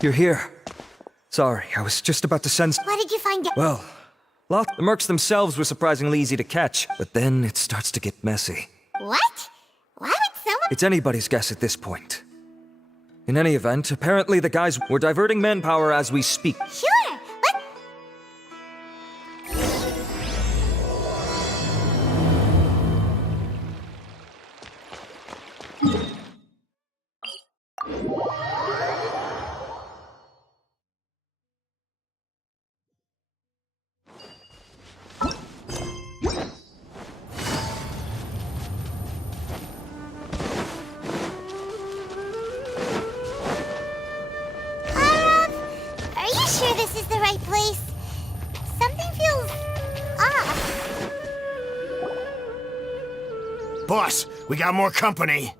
You're here. Sorry, I was just about to send... What did you find out? Well, the mercs themselves were surprisingly easy to catch, but then it starts to get messy. What? Why would someone... It's anybody's guess at this point. In any event, apparently the guys were diverting manpower as we speak. Sure, but... Are you sure this is the right place? Something feels off. Boss, we got more company.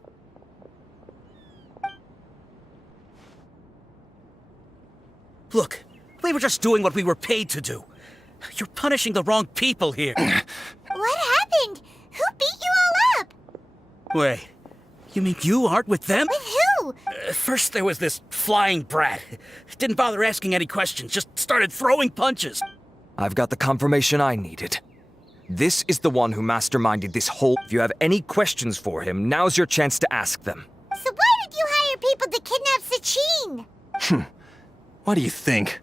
Look, we were just doing what we were paid to do. You're punishing the wrong people here. What happened? Who beat you all up? Wait, you mean you aren't with them? With who? First there was this flying brat. Didn't bother asking any questions, just started throwing punches. I've got the confirmation I needed. This is the one who masterminded this whole... If you have any questions for him, now's your chance to ask them. So why did you hire people to kidnap Sachin? What do you think?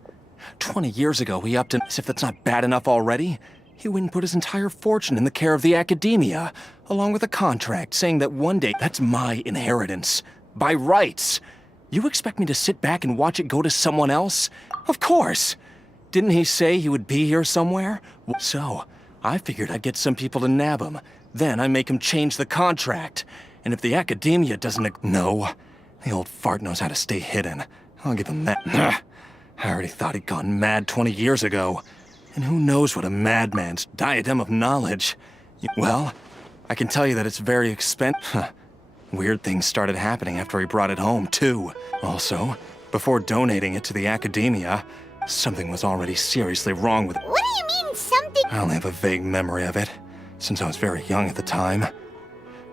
20 years ago, he upped him. As if that's not bad enough already. He went and put his entire fortune in the care of the academia, along with a contract saying that one day that's my inheritance. By rights. You expect me to sit back and watch it go to someone else? Of course. Didn't he say he would be here somewhere? So, I figured I'd get some people to nab him. Then I make him change the contract. And if the academia doesn't... No. The old fart knows how to stay hidden. I'll give him that. I already thought he'd gone mad 20 years ago. And who knows what a madman's diadem of knowledge. Well, I can tell you that it's very expensive. Weird things started happening after he brought it home, too. Also, before donating it to the academia, something was already seriously wrong with it. What do you mean, something? I only have a vague memory of it, since I was very young at the time.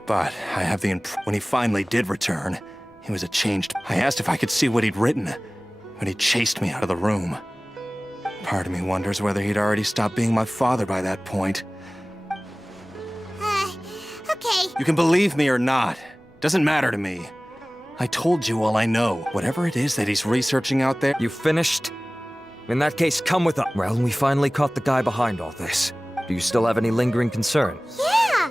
But I have the when he finally did return, he was a changed... I asked if I could see what he'd written, but he chased me out of the room. Part of me wonders whether he'd already stopped being my father by that point. Okay. You can believe me or not. Doesn't matter to me. I told you all I know. Whatever it is that he's researching out there... You finished? In that case, come with us. Well, we finally caught the guy behind all this. Do you still have any lingering concern? Yeah,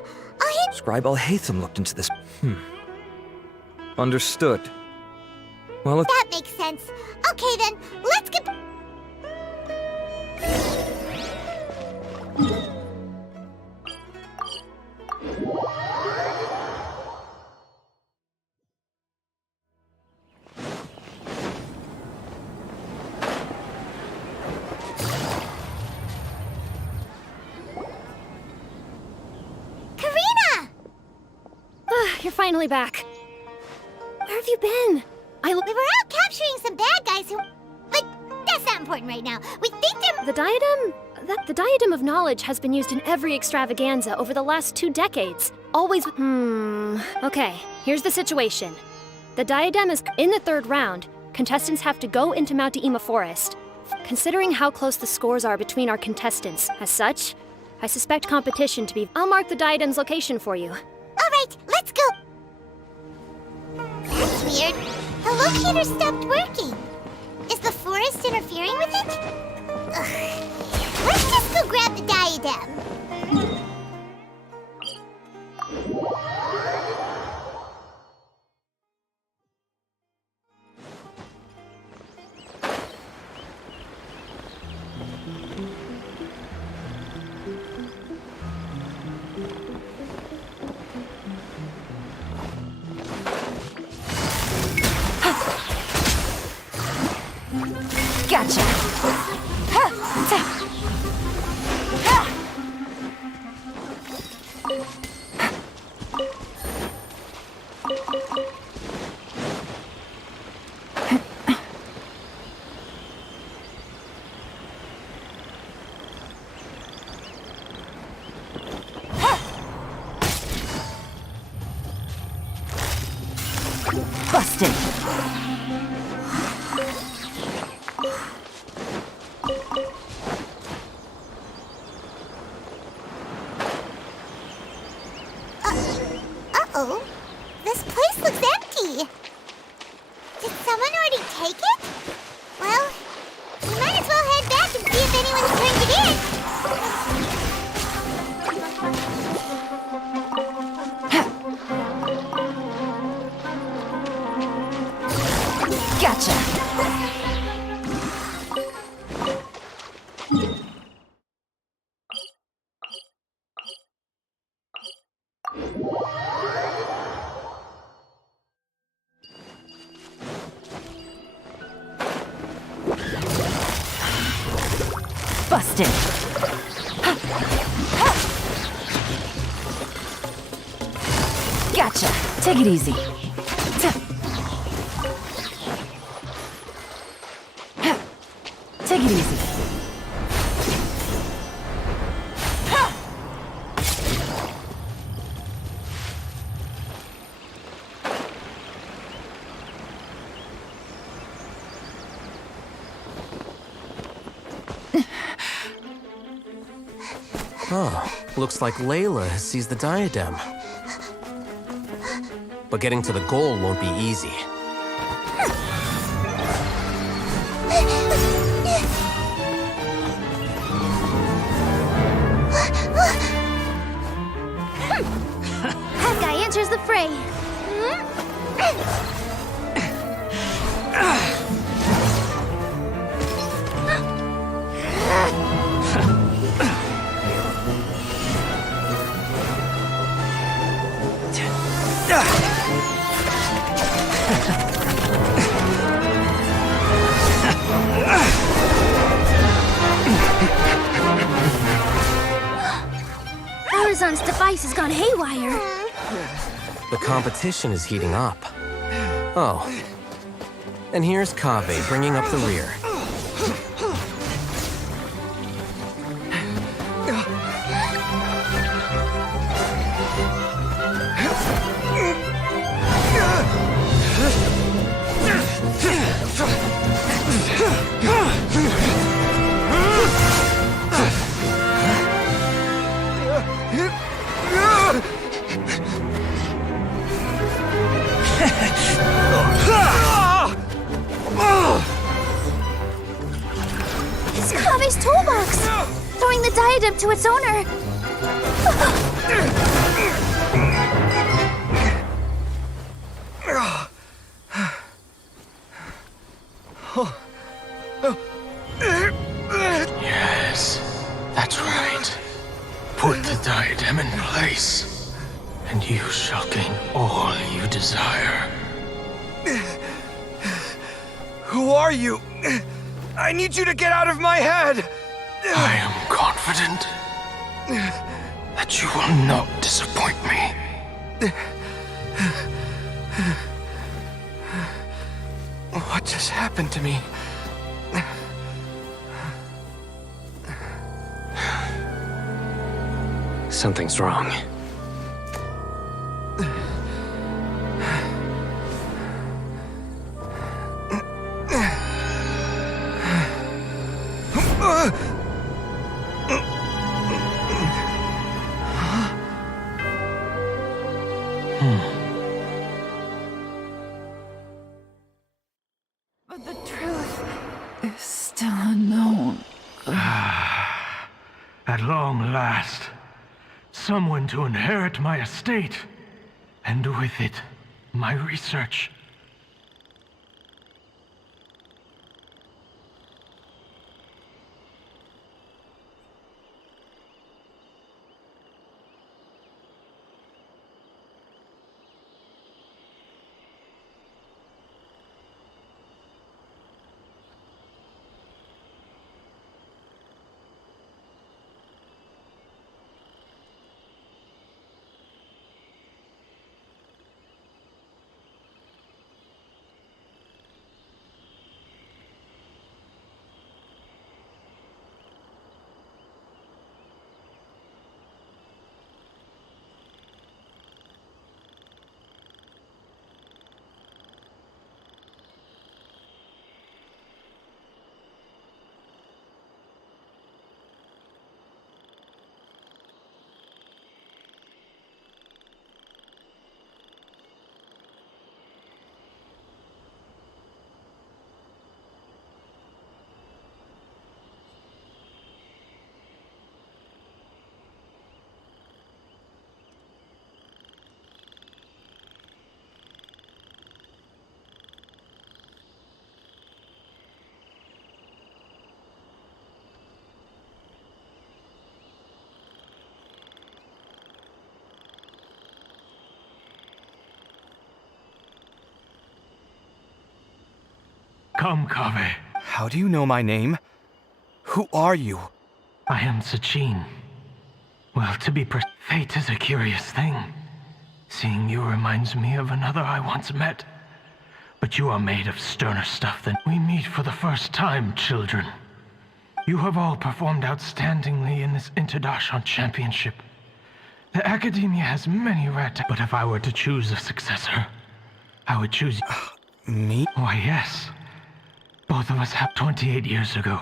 Scribe Al-Haytham looked into this. Understood. Well, that makes sense. Okay then, let's get... You're finally back. Where have you been? We were out capturing some bad guys who... But that's not important right now. We think they're... The diadem? The diadem of knowledge has been used in every extravaganza over the last 2 decades. Always... Okay, here's the situation. The diadem is in the 3rd round. Contestants have to go into Mount Deima Forest. Considering how close the scores are between our contestants, as such, I suspect competition to be... I'll mark the diadem's location for you. All right, let's go. That's weird. The locator stopped working. Is the forest interfering with it? Ugh. Let's just go grab the diadem. Gotcha. Busted. Uh-oh. This place looks empty. Did someone already take it? Well, we might as well head back and see if anyone's turned it in. Gotcha! Busted! Gotcha! Take it easy. Take it easy. Oh, looks like Layla has seized the diadem. But getting to the goal won't be easy. That guy enters the fray. Horizon's device has gone haywire. The competition is heating up. Oh. And here's Kaveh bringing up the rear. It's Kave's toolbox! Throwing the diadem to its owner! Yes, that's right. Put the diadem in place, and you shall gain all you desire. Who are you? I need you to get out of my head! I am confident that you will not disappoint me. What just happened to me? Something's wrong. But the truth is still unknown. At long last, someone to inherit my estate, and with it, my research. Come, Kaveh. How do you know my name? Who are you? I am Sachin. Well, to be precise, fate is a curious thing. Seeing you reminds me of another I once met. But you are made of sterner stuff than we meet for the first time, children. You have all performed outstandingly in this Interdarshan Championship. The Academia has many but if I were to choose a successor, I would choose Me? Why, yes. Both of us have 28 years ago.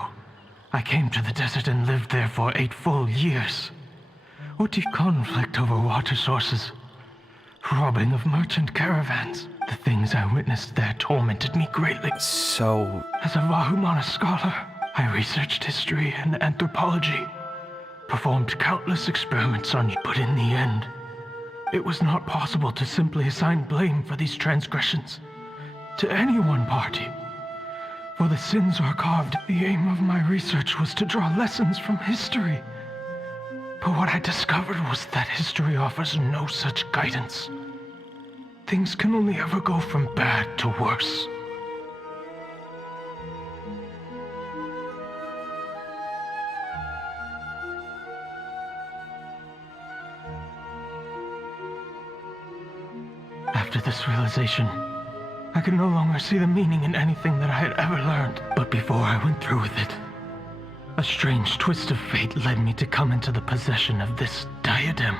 I came to the desert and lived there for 8 full years. What do you conflict over water sources? Robbing of merchant caravans. The things I witnessed there tormented me greatly. So... As a Vahumana scholar, I researched history and anthropology, performed countless experiments on you, but in the end, it was not possible to simply assign blame for these transgressions to any one party. For the sins are carved. The aim of my research was to draw lessons from history. But what I discovered was that history offers no such guidance. Things can only ever go from bad to worse. After this realization, I could no longer see the meaning in anything that I had ever learned. But before I went through with it, a strange twist of fate led me to come into the possession of this diadem.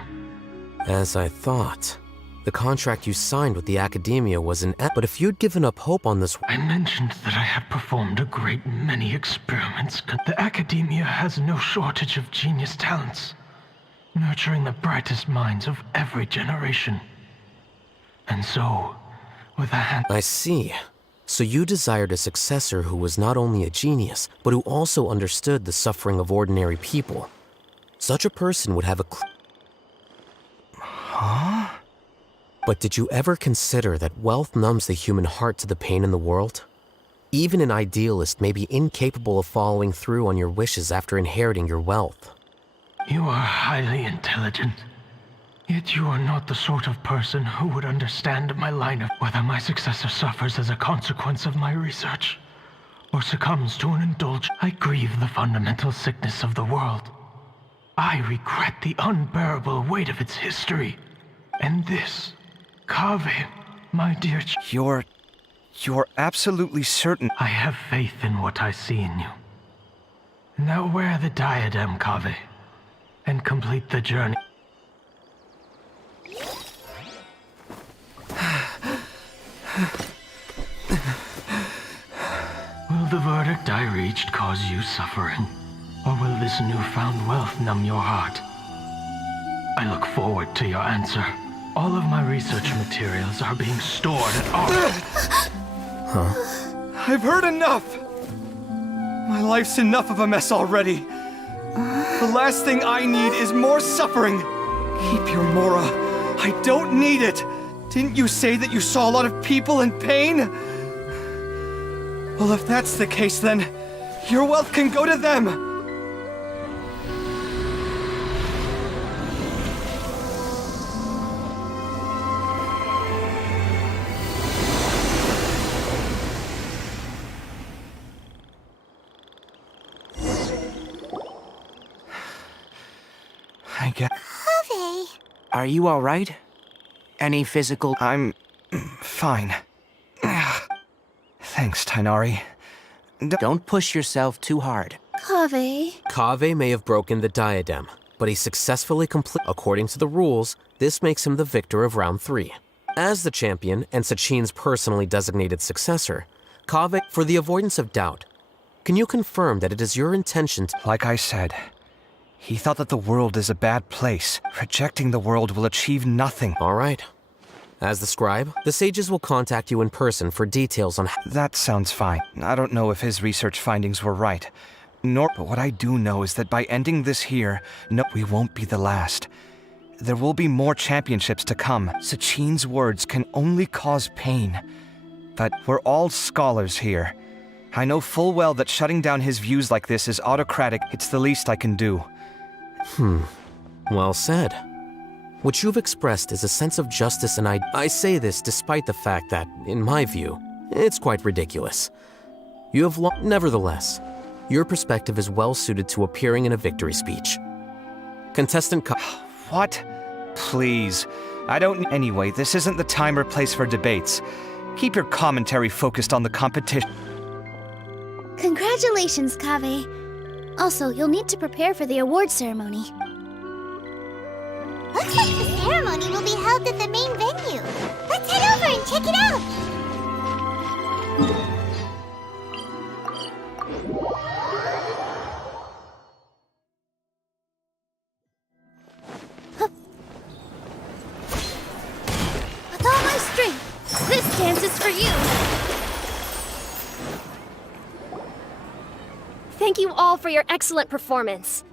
As I thought. The contract you signed with the Academia was but if you'd given up hope on this... I mentioned that I had performed a great many experiments. The Academia has no shortage of genius talents, nurturing the brightest minds of every generation. And so, with a hand... I see. So you desired a successor who was not only a genius, but who also understood the suffering of ordinary people. Such a person would have a... Huh? But did you ever consider that wealth numbs the human heart to the pain in the world? Even an idealist may be incapable of following through on your wishes after inheriting your wealth. You are highly intelligent. Yet you are not the sort of person who would understand my line of whether my successor suffers as a consequence of my research, or succumbs to an indulgence. I grieve the fundamental sickness of the world. I regret the unbearable weight of its history. And this, Kaveh, my dear You're absolutely certain... I have faith in what I see in you. Now wear the diadem, Kaveh, and complete the journey. Will the verdict I reached cause you suffering? Or will this newfound wealth numb your heart? I look forward to your answer. All of my research materials are being stored at our... I've heard enough! My life's enough of a mess already. The last thing I need is more suffering. Keep your Mora. I don't need it. Didn't you say that you saw a lot of people in pain? Well, if that's the case, then your wealth can go to them. I guess. Kaveh. Are you all right? Any physical... I'm fine. Thanks, Tainari. Don't push yourself too hard. Kaveh. Kaveh may have broken the diadem, but he successfully According to the rules, this makes him the victor of round 3. As the champion and Sachin's personally designated successor, Kaveh, for the avoidance of doubt, can you confirm that it is your intention to... Like I said, he thought that the world is a bad place. Rejecting the world will achieve nothing. All right. As the scribe, the sages will contact you in person for details on... That sounds fine. I don't know if his research findings were right. But what I do know is that by ending this here, we won't be the last. There will be more championships to come. Sachin's words can only cause pain. But we're all scholars here. I know full well that shutting down his views like this is autocratic. It's the least I can do. Well said. What you've expressed is a sense of justice, and I say this despite the fact that, in my view, it's quite ridiculous. You have Nevertheless, your perspective is well suited to appearing in a victory speech. Contestant What? Please. I don't. Anyway, this isn't the time or place for debates. Keep your commentary focused on the competition. Congratulations, Kaveh. Also, you'll need to prepare for the award ceremony. Looks like the ceremony will be held at the main venue. Let's head over and check it out. With all my strength, this dance is for you. Thank you all for your excellent performance.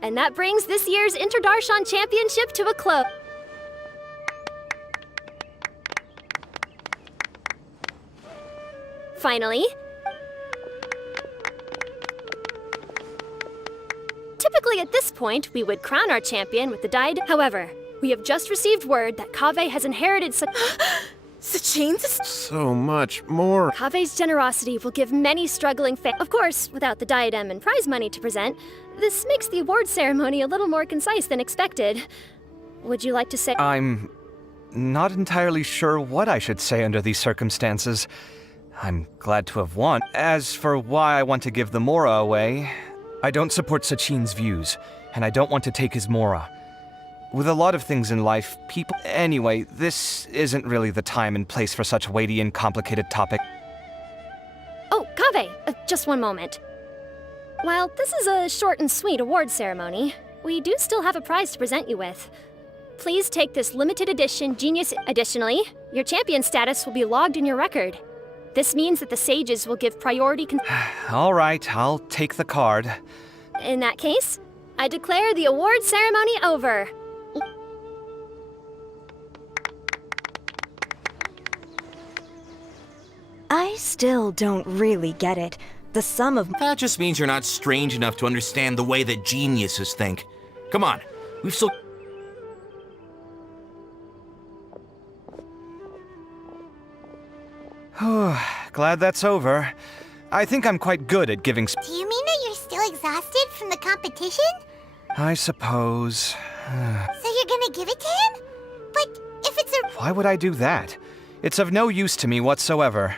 And that brings this year's Interdarshan Championship to a close. Finally, typically at this point, we would crown our champion with the died. However, we have just received word that Kaveh has inherited Sachin's? So much more. Kaveh's generosity will give many struggling fans. Of course, without the diadem and prize money to present, this makes the award ceremony a little more concise than expected. Would you like to say? I'm not entirely sure what I should say under these circumstances. I'm glad to have won. As for why I want to give the Mora away, I don't support Sachin's views, and I don't want to take his Mora. With a lot of things in life, people... Anyway, this isn't really the time and place for such weighty and complicated topic. Oh, Kaveh, just one moment. While this is a short and sweet award ceremony, we do still have a prize to present you with. Please take this limited edition Genius. Additionally, your champion status will be logged in your record. This means that the sages will give priority. All right, I'll take the card. In that case, I declare the award ceremony over. I still don't really get it. The sum of... That just means you're not strange enough to understand the way that geniuses think. Come on, we've still... Glad that's over. I think I'm quite good at giving... Do you mean that you're still exhausted from the competition? I suppose... So you're gonna give it to him? But if it's a... Why would I do that? It's of no use to me whatsoever.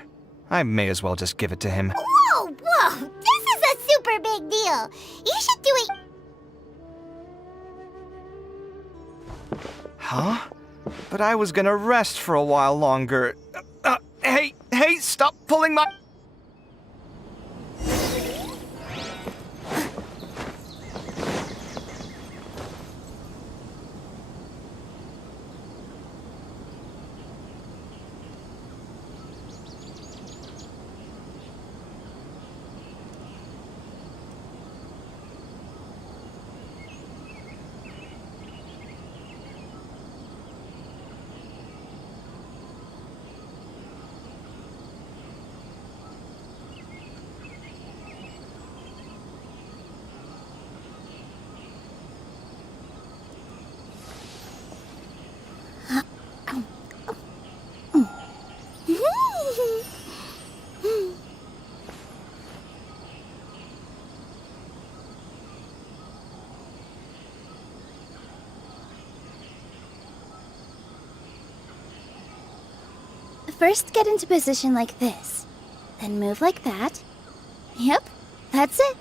I may as well just give it to him. Whoa, whoa! This is a super big deal! You should do it... Huh? But I was gonna rest for a while longer. Hey, stop pulling my... First get into position like this. Then move like that. Yep, that's it.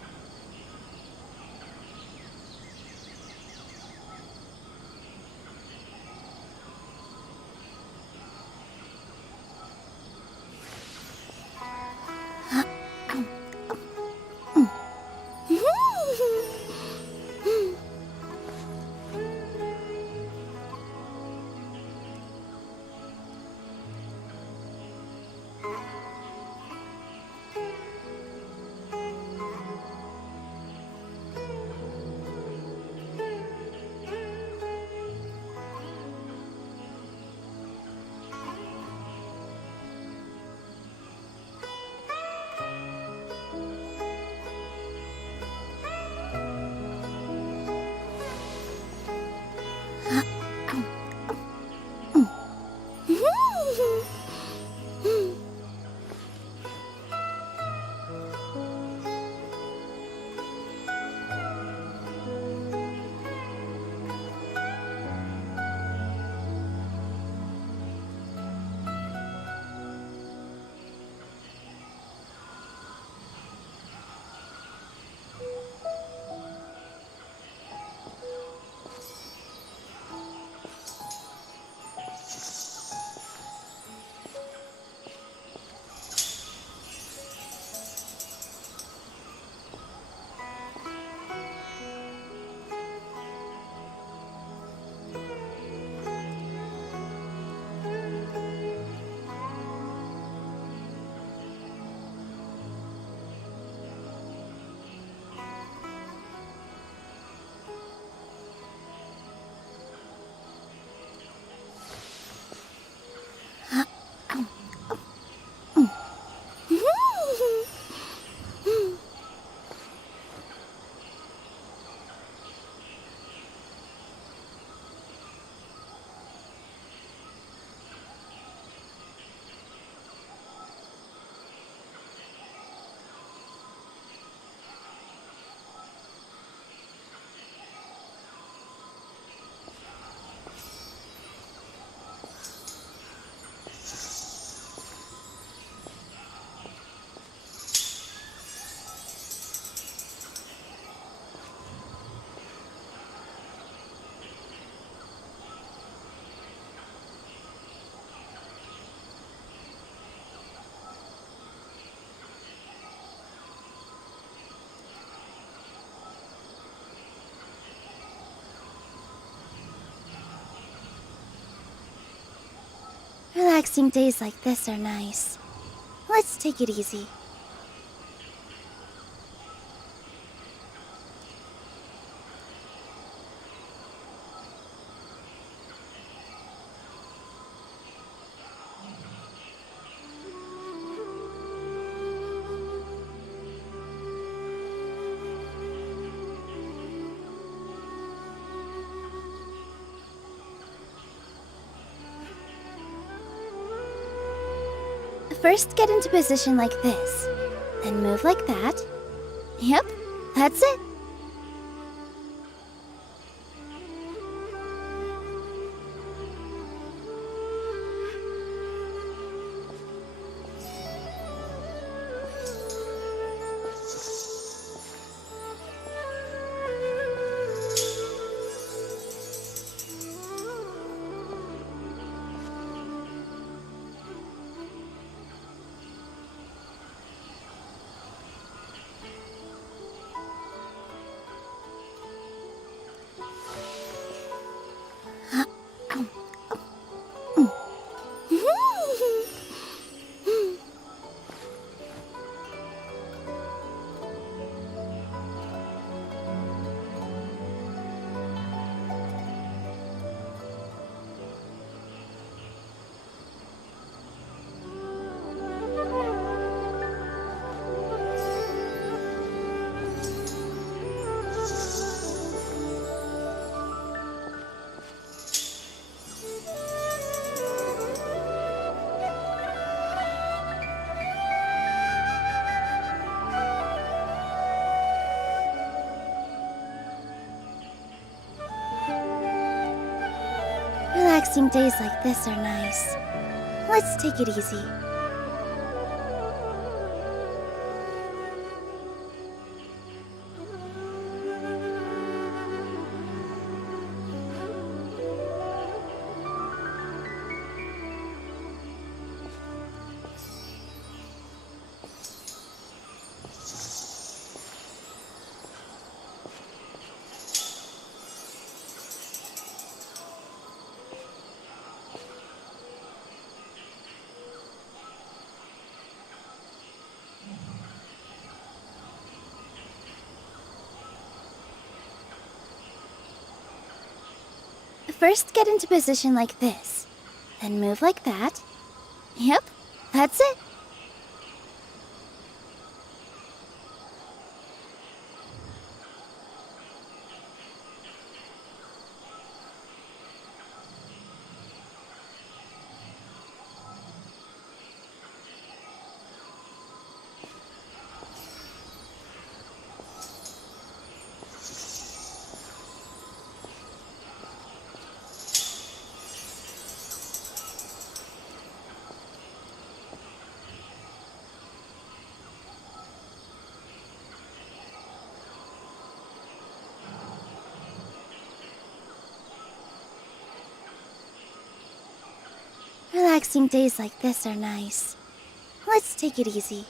Relaxing days like this are nice. Let's take it easy. First, get into position like this, then move like that. Yep, that's it. Relaxing days like this are nice. Let's take it easy. First, get into position like this, then move like that. Yep, that's it. Relaxing days like this are nice. Let's take it easy.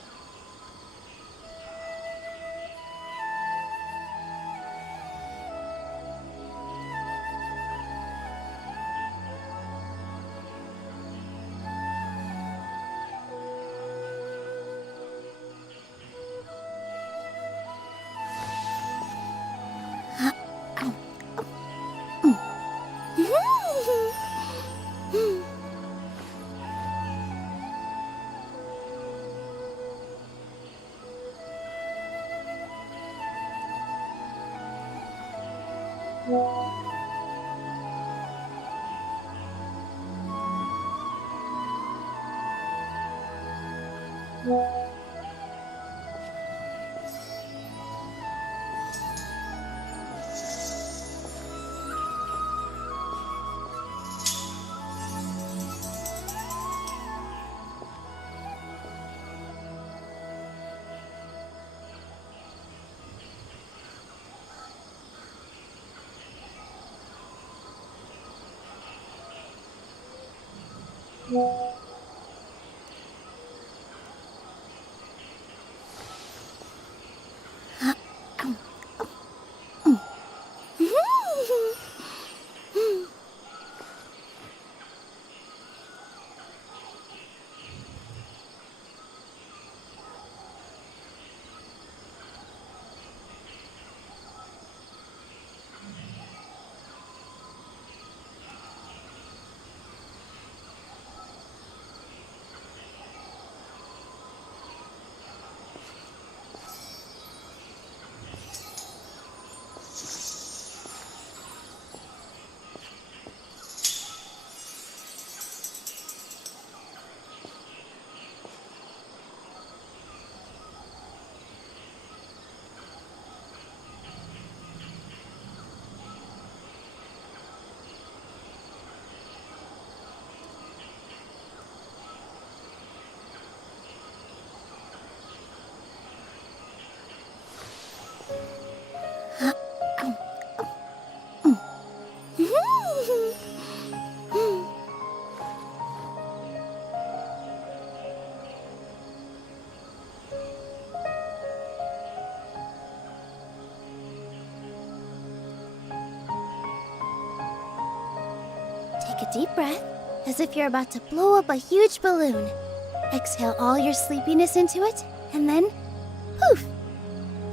a deep breath, as if you're about to blow up a huge balloon. Exhale all your sleepiness into it, and then, poof!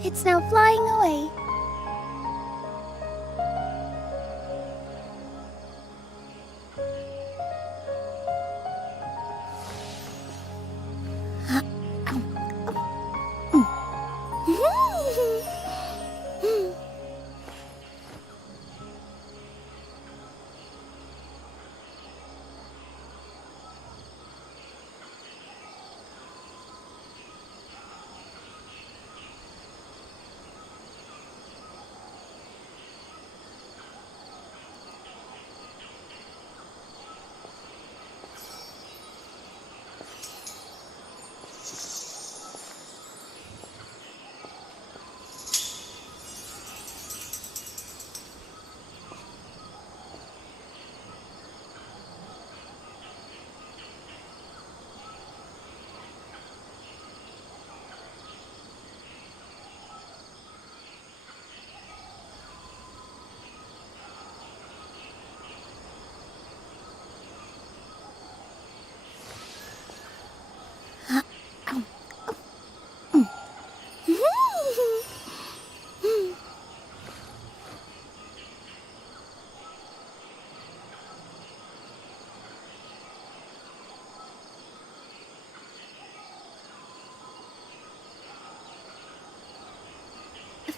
It's now flying away.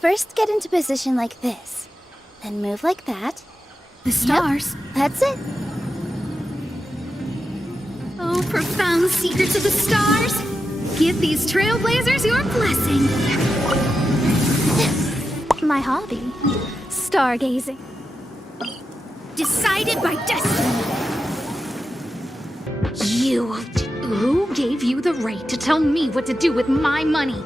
First, get into position like this. Then move like that. The stars. Yep, that's it. Oh, profound secrets of the stars. Give these trailblazers your blessing. My hobby. Stargazing. Decided by destiny. You. Who gave you the right to tell me what to do with my money?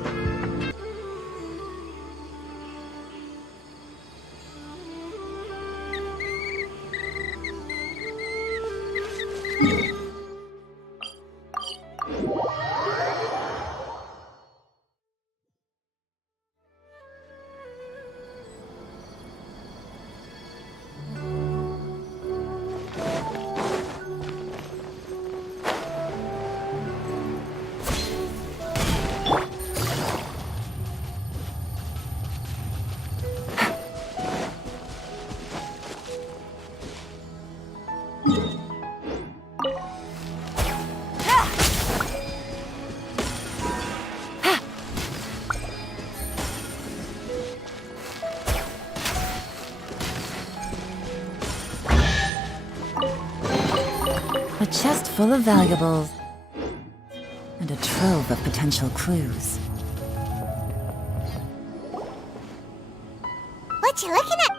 A chest full of valuables. And a trove of potential clues. What you looking at?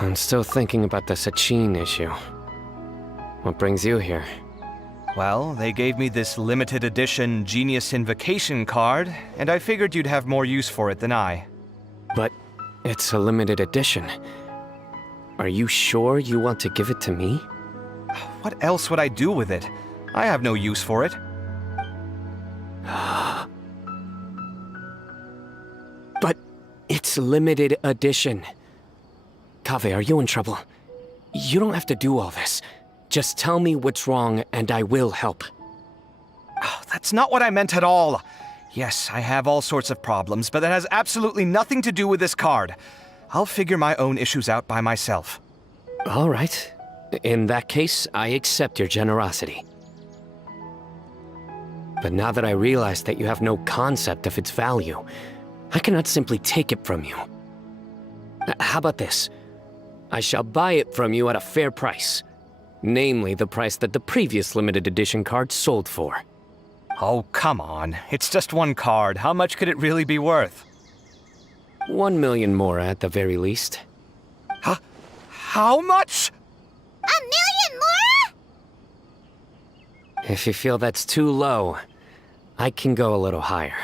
I'm still thinking about the Sachin issue. What brings you here? Well, they gave me this limited edition Genius Invocation card, and I figured you'd have more use for it than I. But it's a limited edition. Are you sure you want to give it to me? What else would I do with it? I have no use for it. But it's limited edition. Kaveh, are you in trouble? You don't have to do all this. Just tell me what's wrong and I will help. Oh, that's not what I meant at all. Yes, I have all sorts of problems, but that has absolutely nothing to do with this card. I'll figure my own issues out by myself. All right. In that case, I accept your generosity. But now that I realize that you have no concept of its value, I cannot simply take it from you. How about this? I shall buy it from you at a fair price. Namely, the price that the previous limited edition card sold for. Oh, come on. It's just one card. How much could it really be worth? 1 million more at the very least. Huh? How much? 1 million more? If you feel that's too low, I can go a little higher.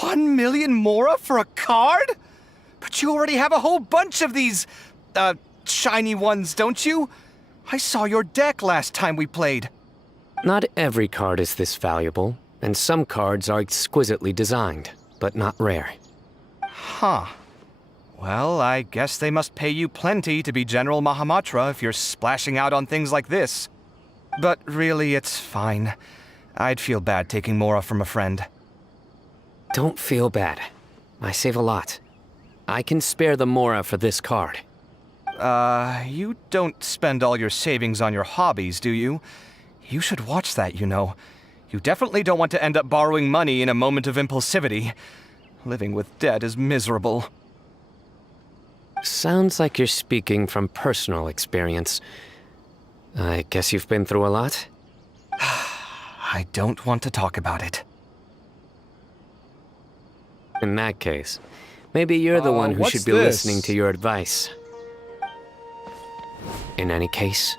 1 million mora for a card? But you already have a whole bunch of these, shiny ones, don't you? I saw your deck last time we played. Not every card is this valuable, and some cards are exquisitely designed, but not rare. Huh. Well, I guess they must pay you plenty to be General Mahamatra if you're splashing out on things like this. But really, it's fine. I'd feel bad taking Mora from a friend. Don't feel bad. I save a lot. I can spare the Mora for this card. You don't spend all your savings on your hobbies, do you? You should watch that, you know. You definitely don't want to end up borrowing money in a moment of impulsivity. Living with debt is miserable. Sounds like you're speaking from personal experience. I guess you've been through a lot? I don't want to talk about it. In that case, maybe you're the one who should be listening to your advice. In any case,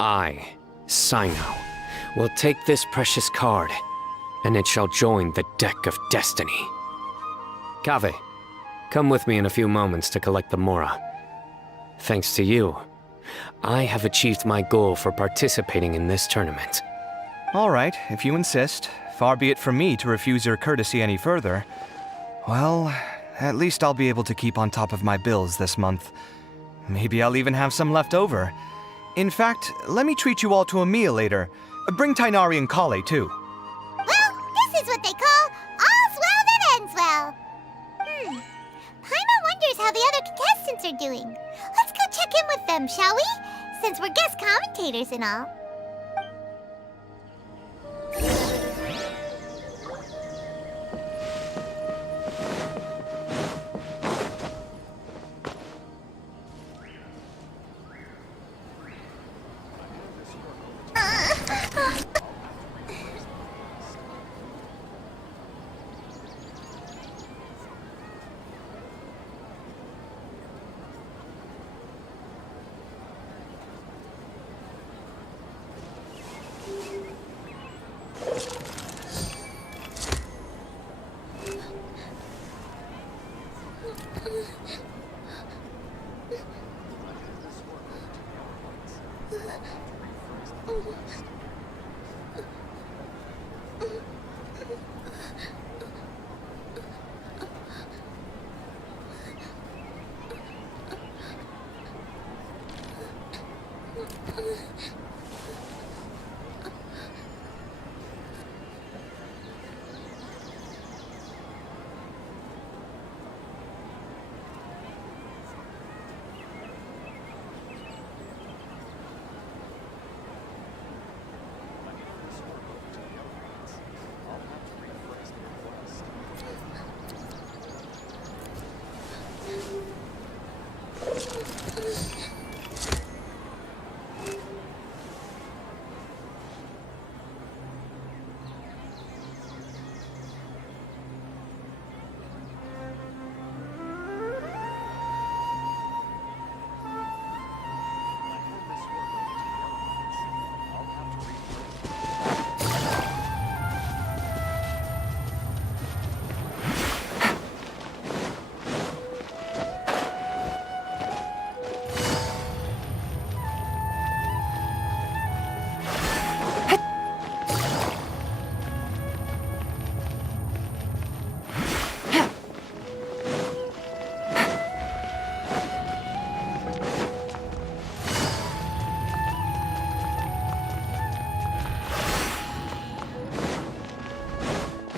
I, Sino, will take this precious card, and it shall join the deck of destiny. Kaveh, come with me in a few moments to collect the Mora. Thanks to you, I have achieved my goal for participating in this tournament. All right, if you insist. Far be it from me to refuse your courtesy any further. Well, at least I'll be able to keep on top of my bills this month. Maybe I'll even have some left over. In fact, let me treat you all to a meal later. Bring Tainari and Kale, too. Well, this is what they call all's well that ends well. Paimon wonders how the other contestants are doing. Let's go check in with them, shall we? Since we're guest commentators and all.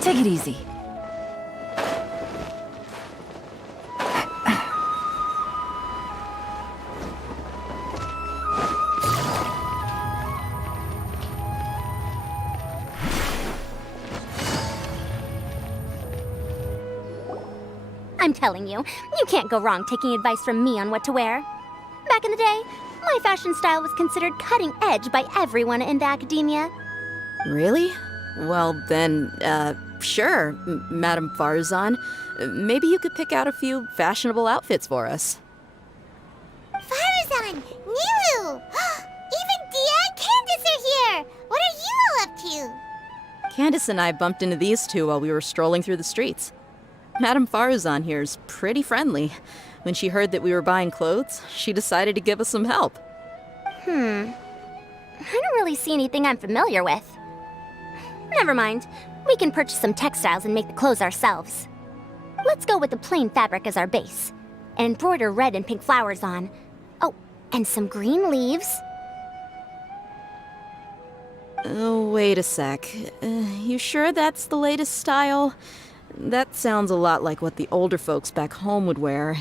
Take it easy. I'm telling you, you can't go wrong taking advice from me on what to wear. Back in the day, my fashion style was considered cutting edge by everyone in the academia. Really? Well, then, sure, Madame Farzan. Maybe you could pick out a few fashionable outfits for us. Farzan! Nilu! Even Dia and Candace are here! What are you all up to? Candace and I bumped into these two while we were strolling through the streets. Madame Farzan here's pretty friendly. When she heard that we were buying clothes, she decided to give us some help. I don't really see anything I'm familiar with. Never mind. We can purchase some textiles and make the clothes ourselves. Let's go with the plain fabric as our base. and embroider red and pink flowers on. Oh, and some green leaves. Oh, wait a sec. You sure that's the latest style? That sounds a lot like what the older folks back home would wear.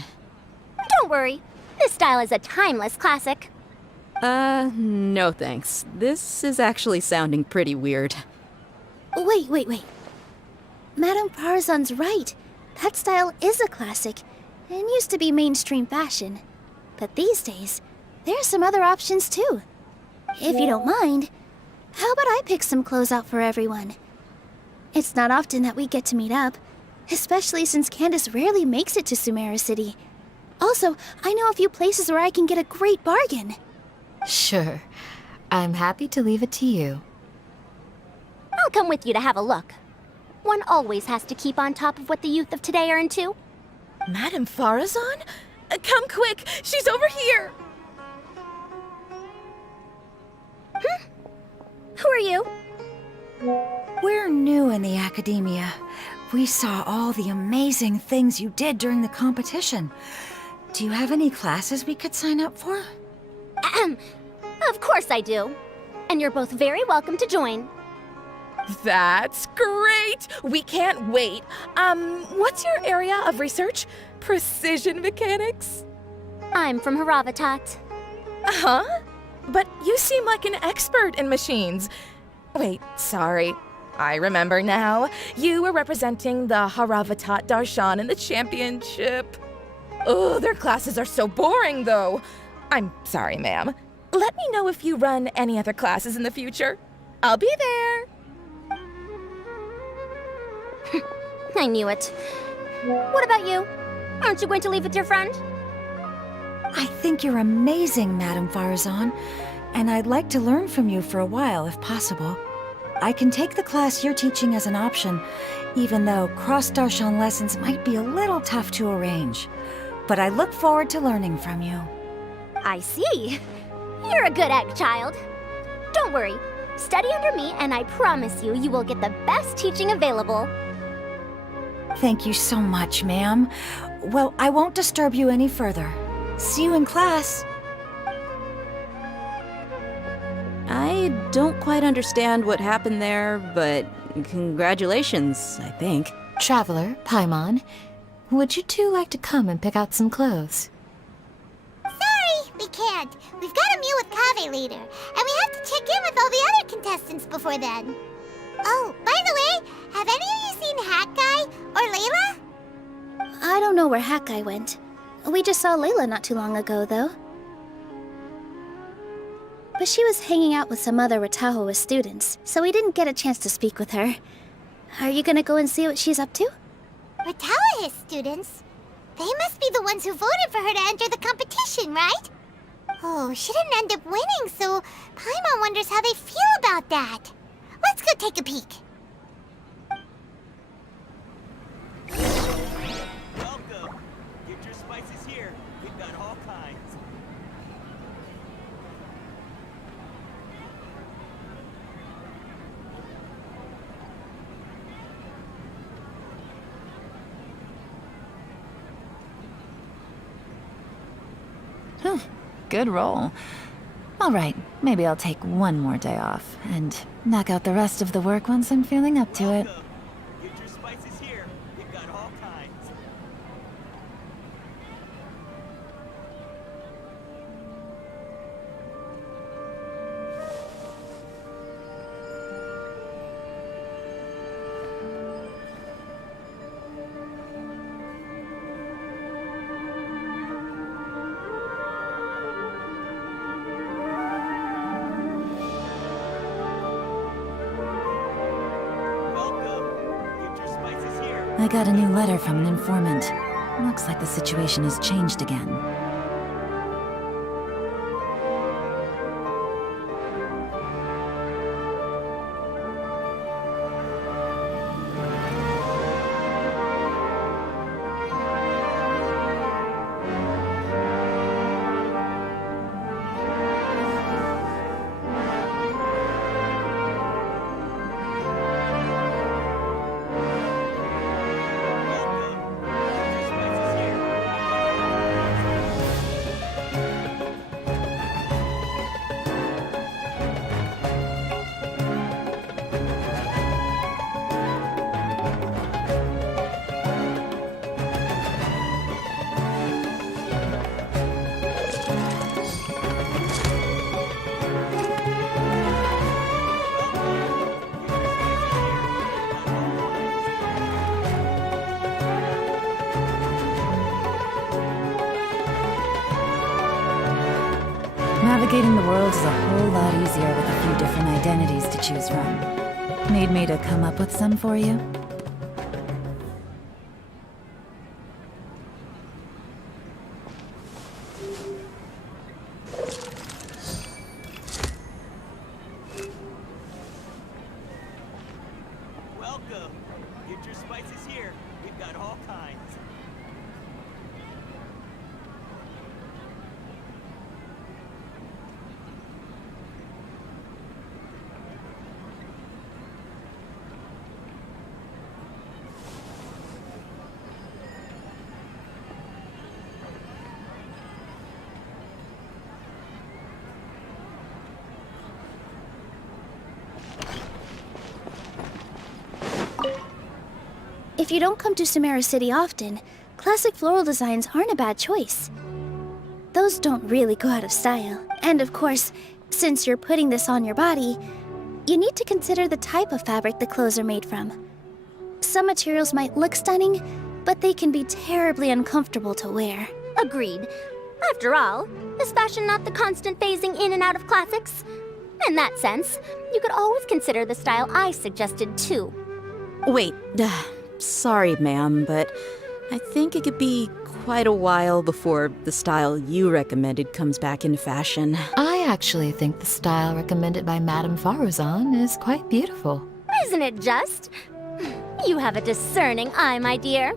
Don't worry. This style is a timeless classic. No thanks. This is actually sounding pretty weird. Wait. Madame Farzan's right. That style is a classic and used to be mainstream fashion. But these days, there are some other options too. If you don't mind, how about I pick some clothes out for everyone? It's not often that we get to meet up, especially since Candace rarely makes it to Sumeru City. Also, I know a few places where I can get a great bargain. Sure. I'm happy to leave it to you. I'll come with you to have a look. One always has to keep on top of what the youth of today are into. Madame Farazan? Come quick! She's over here! Who are you? We're new in the academia. We saw all the amazing things you did during the competition. Do you have any classes we could sign up for? Of course I do. And you're both very welcome to join. That's great! We can't wait. What's your area of research? Precision mechanics? I'm from Haravatat. Huh? But you seem like an expert in machines. Wait, sorry. I remember now. You were representing the Haravatat Darshan in the championship. Oh, their classes are so boring, though. I'm sorry, ma'am. Let me know if you run any other classes in the future. I'll be there. I knew it. What about you? Aren't you going to leave with your friend? I think you're amazing, Madame Farazan, and I'd like to learn from you for a while, if possible. I can take the class you're teaching as an option, even though cross-Darshan lessons might be a little tough to arrange. But I look forward to learning from you. I see. You're a good egg, child. Don't worry. Study under me, and I promise you, you will get the best teaching available. Thank you so much, ma'am. Well, I won't disturb you any further. See you in class. I don't quite understand what happened there, but congratulations, I think. Traveler, Paimon, would you two like to come and pick out some clothes? Sorry, we can't. We've got a meet with Kaveh later, and we have to check in with all the other contestants before then. Oh, by the way, have any of you seen Hat Guy or Layla? I don't know where Hat Guy went. We just saw Layla not too long ago, though. But she was hanging out with some other Ratahoa students, so we didn't get a chance to speak with her. Are you gonna go and see what she's up to? Ratahoa students? They must be the ones who voted for her to enter the competition, right? Oh, she didn't end up winning, so Paimon wonders how they feel about that. Let's go take a peek. Welcome. Get your spices here. We've got all kinds. Good roll. All right, maybe I'll take one more day off and knock out the rest of the work once I'm feeling up to it. Get your spices here. We've got all kinds. I got a new letter from an informant. Looks like the situation has changed again. Navigating the world is a whole lot easier with a few different identities to choose from. Need me to come up with some for you? Welcome. Get your spices here. We've got all kinds. If you don't come to Samara City often, classic floral designs aren't a bad choice. Those don't really go out of style. And of course, since you're putting this on your body, you need to consider the type of fabric the clothes are made from. Some materials might look stunning, but they can be terribly uncomfortable to wear. Agreed. After all, is fashion not the constant phasing in and out of classics? In that sense, you could always consider the style I suggested too. Wait, sorry, ma'am, but I think it could be quite a while before the style you recommended comes back into fashion. I actually think the style recommended by Madame Faruzan is quite beautiful. Isn't it just? You have a discerning eye, my dear.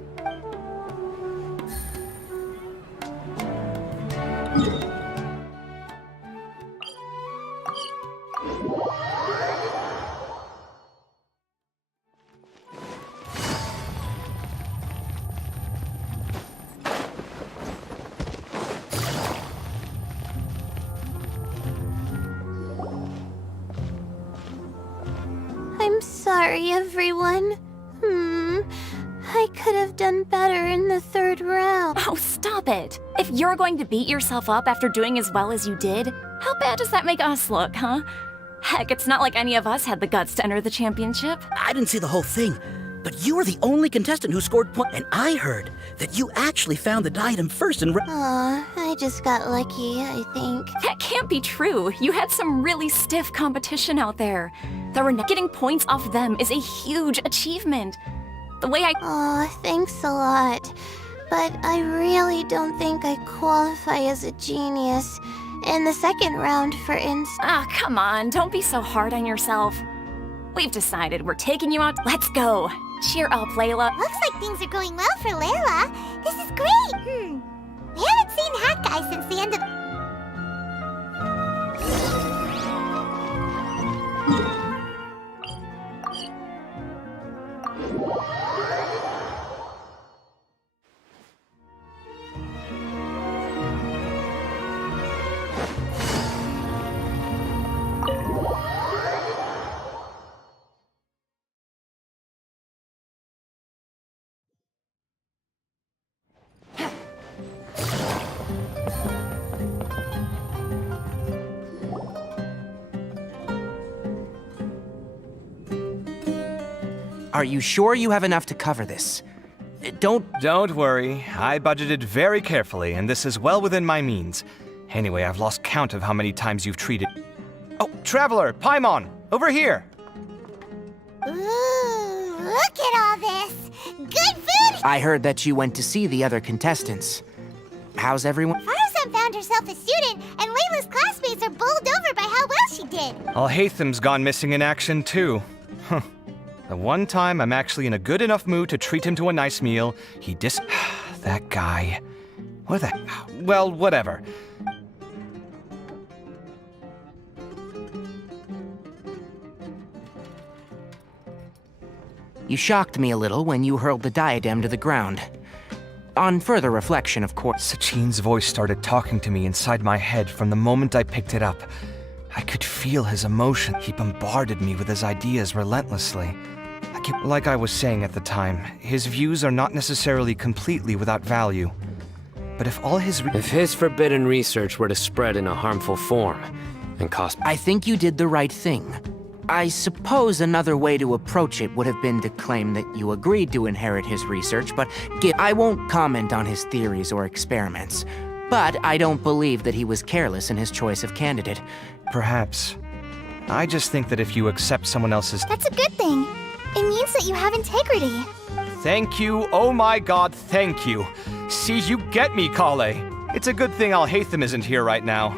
I'm sorry, everyone. I could have done better in the third round. Oh, stop it! If you're going to beat yourself up after doing as well as you did, how bad does that make us look, huh? Heck, it's not like any of us had the guts to enter the championship. I didn't see the whole thing, but you were the only contestant who scored points. And I heard that you actually found the diadem first and Aw, I just got lucky, I think. That can't be true. You had some really stiff competition out there. Getting points off them is a huge achievement. The way Aw, thanks a lot. But I really don't think I qualify as a genius. In the second round, for instance. Ah, come on, don't be so hard on yourself. We've decided we're taking you out. Let's go. Cheer up, Layla. Looks like things are going well for Layla. This is great. We haven't seen Hat Guy since the end of... Are you sure you have enough to cover this? Don't worry. I budgeted very carefully, and this is well within my means. Anyway, I've lost count of how many times you've treated... Oh, Traveler! Paimon! Over here! Ooh, look at all this! Good food! I heard that you went to see the other contestants. How's everyone? Faruzan found herself a student, and Layla's classmates are bowled over by how well she did. Al-Haytham's gone missing in action, too. Huh. The one time I'm actually in a good enough mood to treat him to a nice meal, he that guy. What the... Well, whatever. You shocked me a little when you hurled the diadem to the ground. On further reflection, of course... Sachin's voice started talking to me inside my head from the moment I picked it up. I could feel his emotion. He bombarded me with his ideas relentlessly. Like I was saying at the time, his views are not necessarily completely without value. But if all his... If his forbidden research were to spread in a harmful form and cost... I think you did the right thing. I suppose another way to approach it would have been to claim that you agreed to inherit his research, but I won't comment on his theories or experiments. But I don't believe that he was careless in his choice of candidate. Perhaps. I just think that if you accept someone else's... That's a good thing. It means that you have integrity. Thank you, oh my god, thank you. See, you get me, Kale. It's a good thing Alhaitham isn't here right now.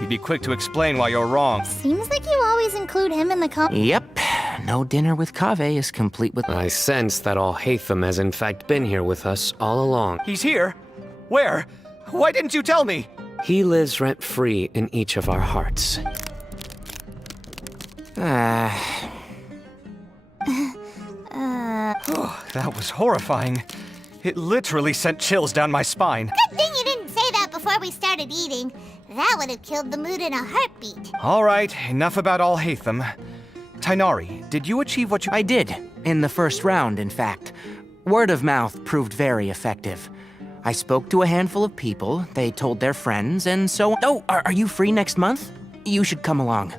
He'd be quick to explain why you're wrong. Seems like you always include him in the Yep. No dinner with Kaveh is complete with... I sense that Alhaitham has in fact been here with us all along. He's here? Where? Why didn't you tell me? He lives rent-free in each of our hearts. That was horrifying. It literally sent chills down my spine. Good thing you didn't say that before we started eating. That would have killed the mood in a heartbeat. All right, enough about Alhaitham. Tainari, did you achieve what you... I did. In the first round, in fact. Word of mouth proved very effective. I spoke to a handful of people, they told their friends, and so... Oh, are you free next month? You should come along.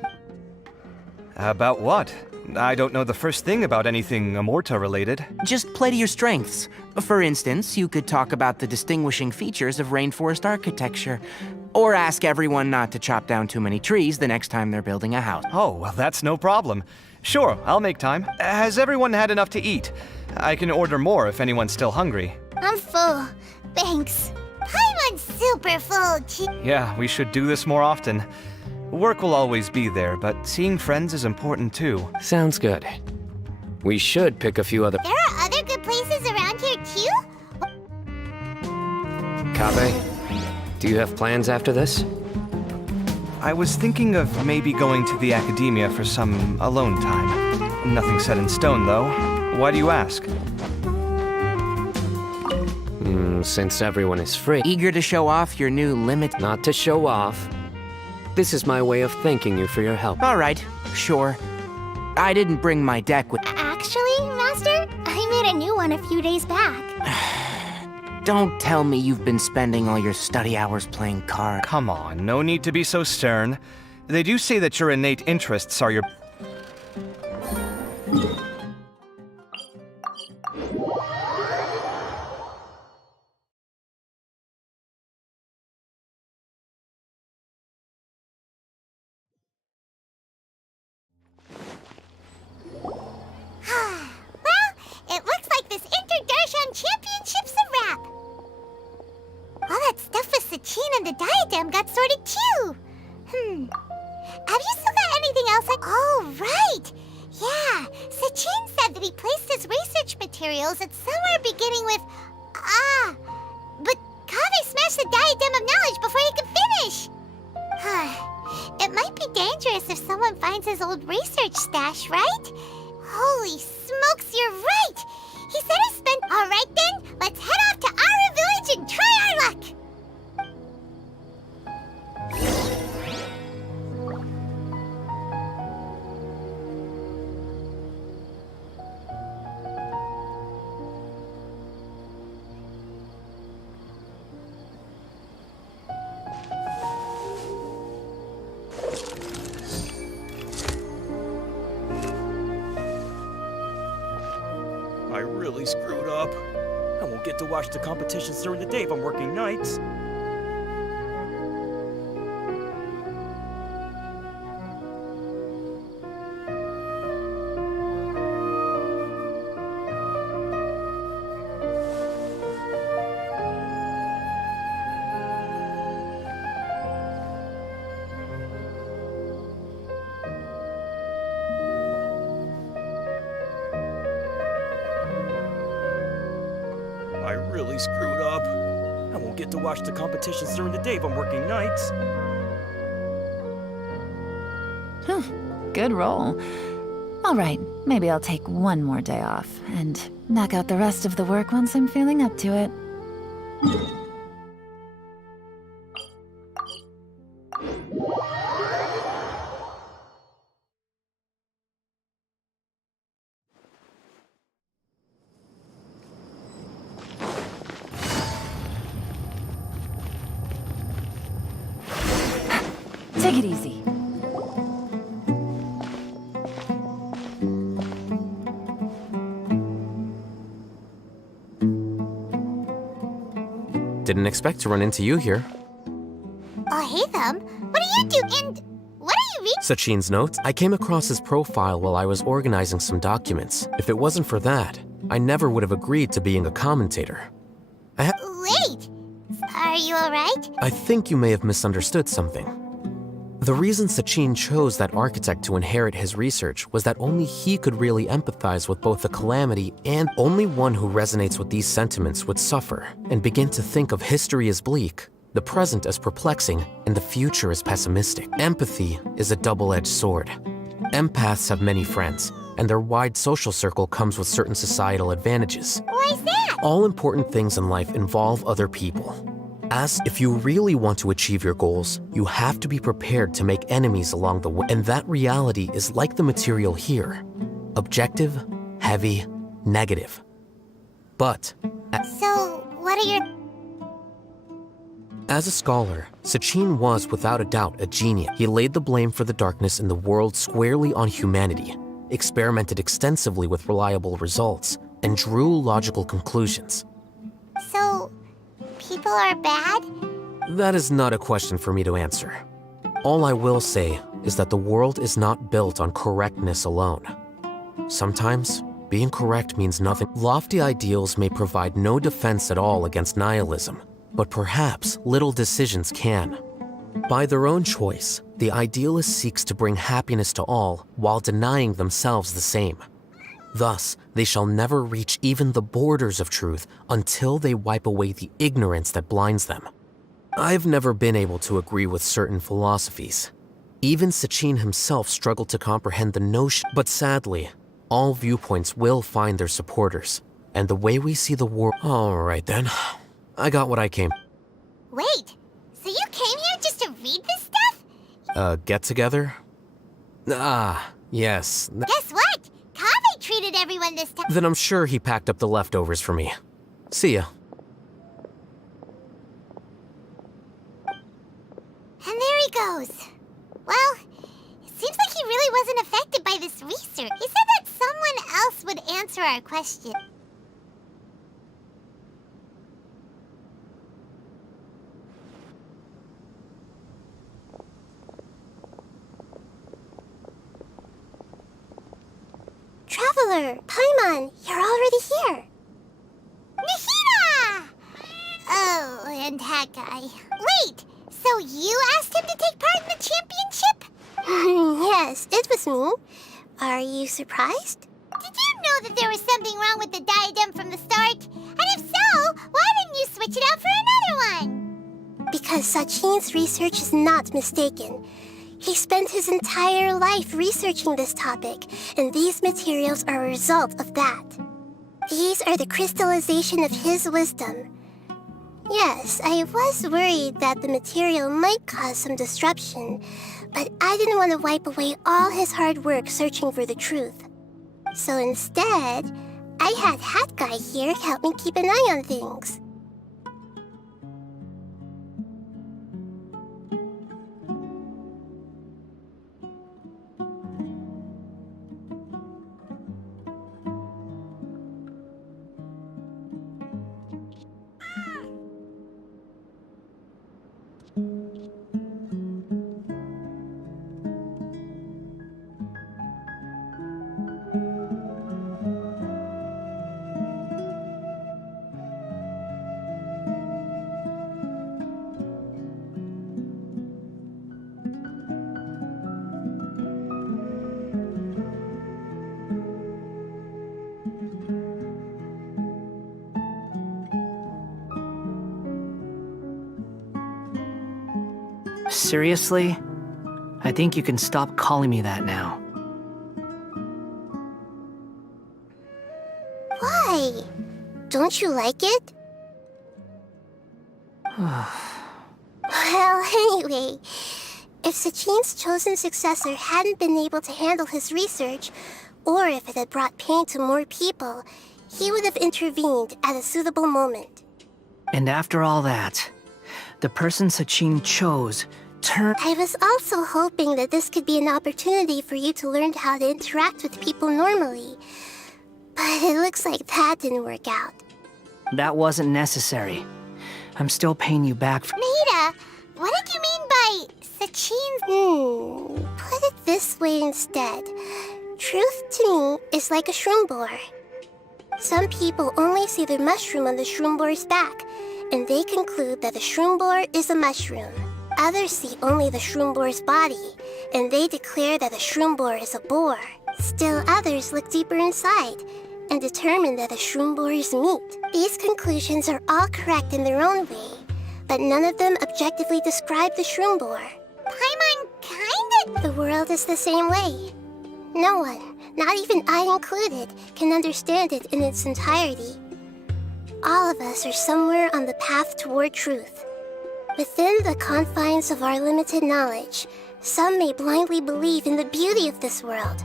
About what? I don't know the first thing about anything Amorta-related. Just play to your strengths. For instance, you could talk about the distinguishing features of rainforest architecture. Or ask everyone not to chop down too many trees the next time they're building a house. Oh, well, that's no problem. Sure, I'll make time. Has everyone had enough to eat? I can order more if anyone's still hungry. I'm full. Thanks. Paimon's super full, too. Yeah, we should do this more often. Work will always be there, but seeing friends is important too. Sounds good. We should pick a few other... There are other good places around here, too? Kaveh, do you have plans after this? I was thinking of maybe going to the academia for some alone time. Nothing set in stone, though. Why do you ask? Since everyone is free. Eager to show off your new limit? Not to show off. This is my way of thanking you for your help. All right, sure. I didn't bring my deck with... Actually, Master, I made a new one a few days back. Don't tell me you've been spending all your study hours playing cards. Come on, no need to be so stern. They do say that your innate interests are your... It looks like this Inter-Darshan Championship's a wrap. All that stuff with Sachin and the diadem got sorted too. Have you still got anything else? Oh, right. Yeah, Sachin said that he placed his research materials at somewhere beginning with... But Kaveh smashed the diadem of knowledge before he could finish. It might be dangerous if someone finds his old research stash, right? Holy smokes, you're right! He said he spent... All right then, let's head off to Aru Village and try our luck! I really screwed up. I won't get to watch the competitions during the day if I'm working nights. I really screwed up. I won't get to watch the competitions during the day if I'm working nights. Good roll. All right, maybe I'll take one more day off and knock out the rest of the work once I'm feeling up to it. Take it easy. Didn't expect to run into you here. you do? And what are you reading? Sachin's notes? I came across his profile while I was organizing some documents. If it wasn't for that, I never would have agreed to being a commentator. Wait! Are you alright? I think you may have misunderstood something. The reason Sachin chose that architect to inherit his research was that only he could really empathize with both the calamity, and only one who resonates with these sentiments would suffer and begin to think of history as bleak, the present as perplexing, and the future as pessimistic. Empathy is a double-edged sword. Empaths have many friends, and their wide social circle comes with certain societal advantages. Why's that? All important things in life involve other people. As if you really want to achieve your goals, you have to be prepared to make enemies along the way. And that reality is like the material here. Objective, heavy, negative. But So, what are your... as a scholar, Sachin was without a doubt a genius. He laid the blame for the darkness in the world squarely on humanity, experimented extensively with reliable results, and drew logical conclusions. So, people are bad? That is not a question for me to answer. All I will say is that the world is not built on correctness alone. Sometimes, being correct means nothing. Lofty ideals may provide no defense at all against nihilism, but perhaps little decisions can. By their own choice, the idealist seeks to bring happiness to all while denying themselves the same. Thus, they shall never reach even the borders of truth until they wipe away the ignorance that blinds them. I've never been able to agree with certain philosophies. Even Sachin himself struggled to comprehend the notion, but sadly, all viewpoints will find their supporters, and the way we see the world... Alright then, I got what I came... Wait, so you came here just to read this stuff? Get together? Ah, yes. Guess what? Kaveh treated everyone this time. Then I'm sure he packed up the leftovers for me. See ya. And there he goes. Well, it seems like he really wasn't affected by this research. He said that someone else would answer our question. Traveler, Paimon, you're already here. Nihina! Oh, and that guy. Wait, so you asked him to take part in the championship? Yes, it was me. Are you surprised? Did you know that there was something wrong with the diadem from the start? And if so, why didn't you switch it out for another one? Because Sachin's research is not mistaken. He spent his entire life researching this topic, and these materials are a result of that. These are the crystallization of his wisdom. Yes, I was worried that the material might cause some disruption, but I didn't want to wipe away all his hard work searching for the truth. So instead, I had Hat Guy here help me keep an eye on things. Seriously? I think you can stop calling me that now. Why? Don't you like it? Well, anyway, if Sachin's chosen successor hadn't been able to handle his research, or if it had brought pain to more people, he would have intervened at a suitable moment. And after all that, the person Sachin chose turned... I was also hoping that this could be an opportunity for you to learn how to interact with people normally. But it looks like that didn't work out. That wasn't necessary. I'm still paying you back for... Nahida, what did you mean by Sachin's... Put it this way instead. Truth to me is like a shroom boar. Some people only see the mushroom on the shroom boar's back, and they conclude that the shroom boar is a mushroom. Others see only the shroom boar's body, and they declare that the shroom boar is a boar. Still others look deeper inside, and determine that the shroom boar is meat. These conclusions are all correct in their own way, but none of them objectively describe the shroom boar. Paimon kinda... The world is the same way. No one, not even I included, can understand it in its entirety. All of us are somewhere on the path toward truth. Within the confines of our limited knowledge, some may blindly believe in the beauty of this world,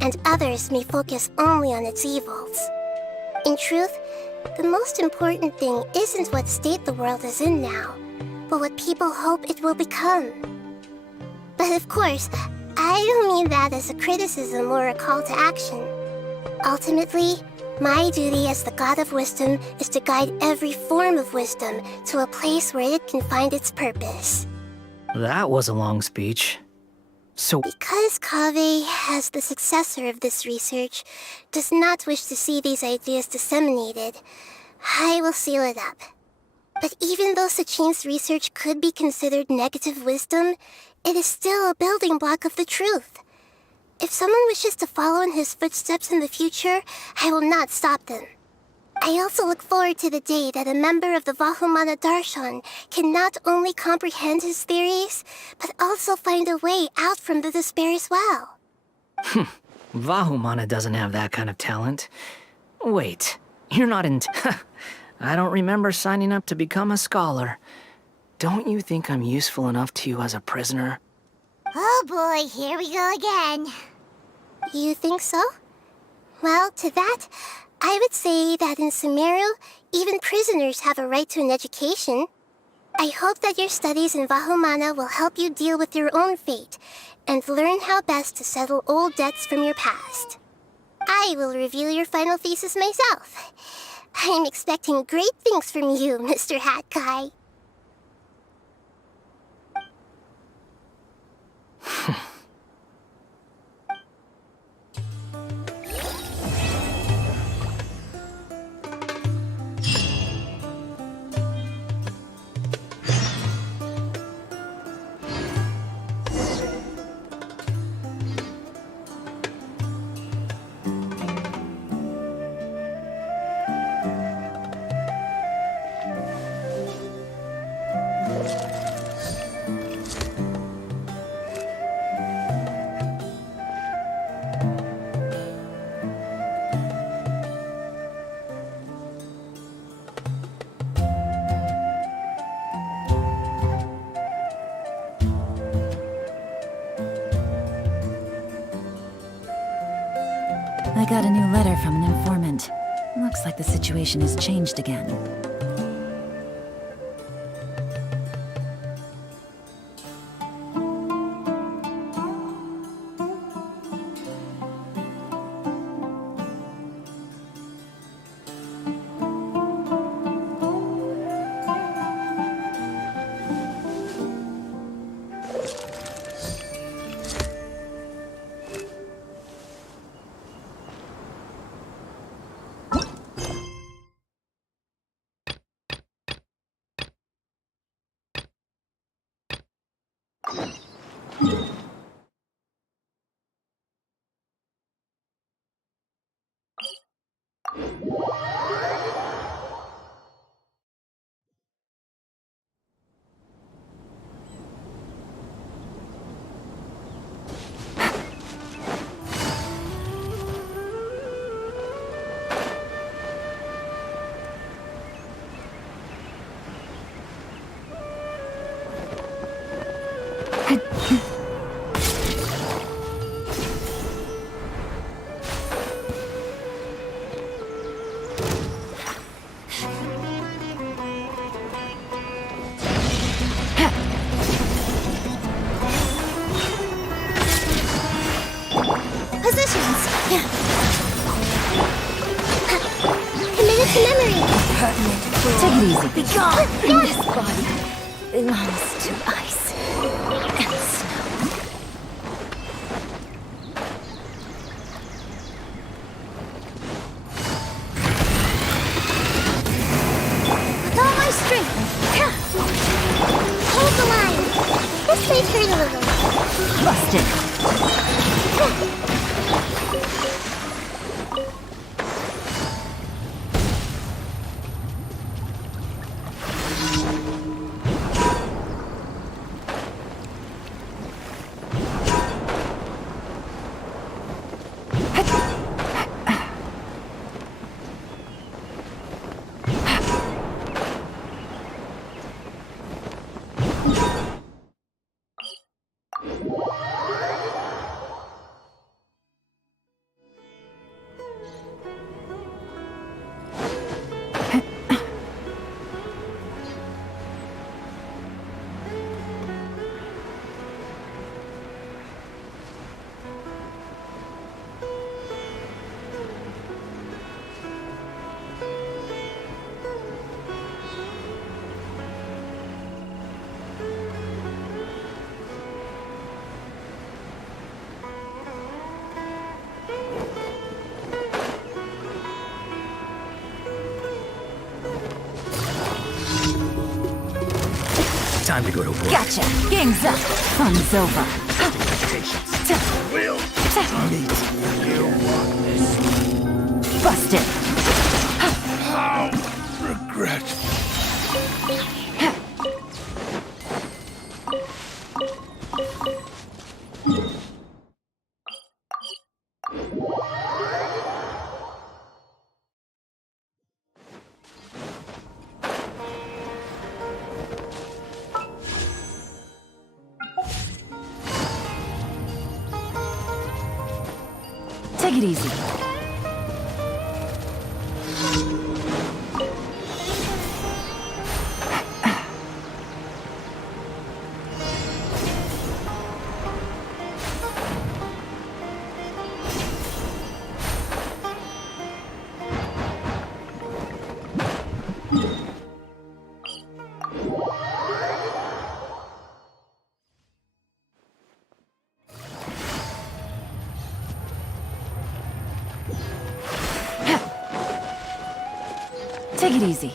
and others may focus only on its evils. In truth, the most important thing isn't what state the world is in now, but what people hope it will become. But of course, I don't mean that as a criticism or a call to action. Ultimately, my duty as the God of Wisdom is to guide every form of wisdom to a place where it can find its purpose. That was a long speech. So... Because Kaveh, as the successor of this research, does not wish to see these ideas disseminated, I will seal it up. But even though Sachin's research could be considered negative wisdom, it is still a building block of the truth. If someone wishes to follow in his footsteps in the future, I will not stop them. I also look forward to the day that a member of the Vahumana Darshan can not only comprehend his theories, but also find a way out from the despair as well. Vahumana doesn't have that kind of talent. Wait, you're not in... I don't remember signing up to become a scholar. Don't you think I'm useful enough to you as a prisoner? Oh boy, here we go again. You think so? Well, to that, I would say that in Sumeru, even prisoners have a right to an education. I hope that your studies in Vahumana will help you deal with your own fate, and learn how best to settle old debts from your past. I will review your final thesis myself. I'm expecting great things from you, Mr. Hat Guy. I got a new letter from an informant. Looks like the situation has changed again. Positions. Committed to memory. Take it easy. Be gone. This body belongs to ice and Time to go to work. Gotcha. Game's up. Fun's over. Busted. Regret. Take it easy. Take it easy.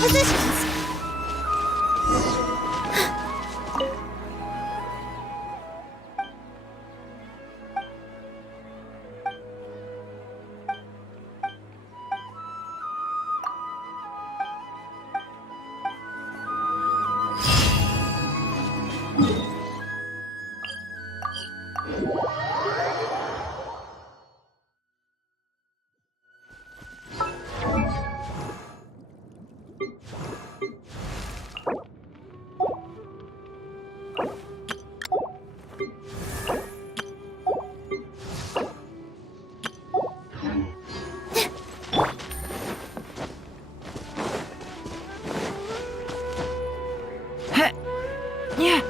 Positions. Yeah.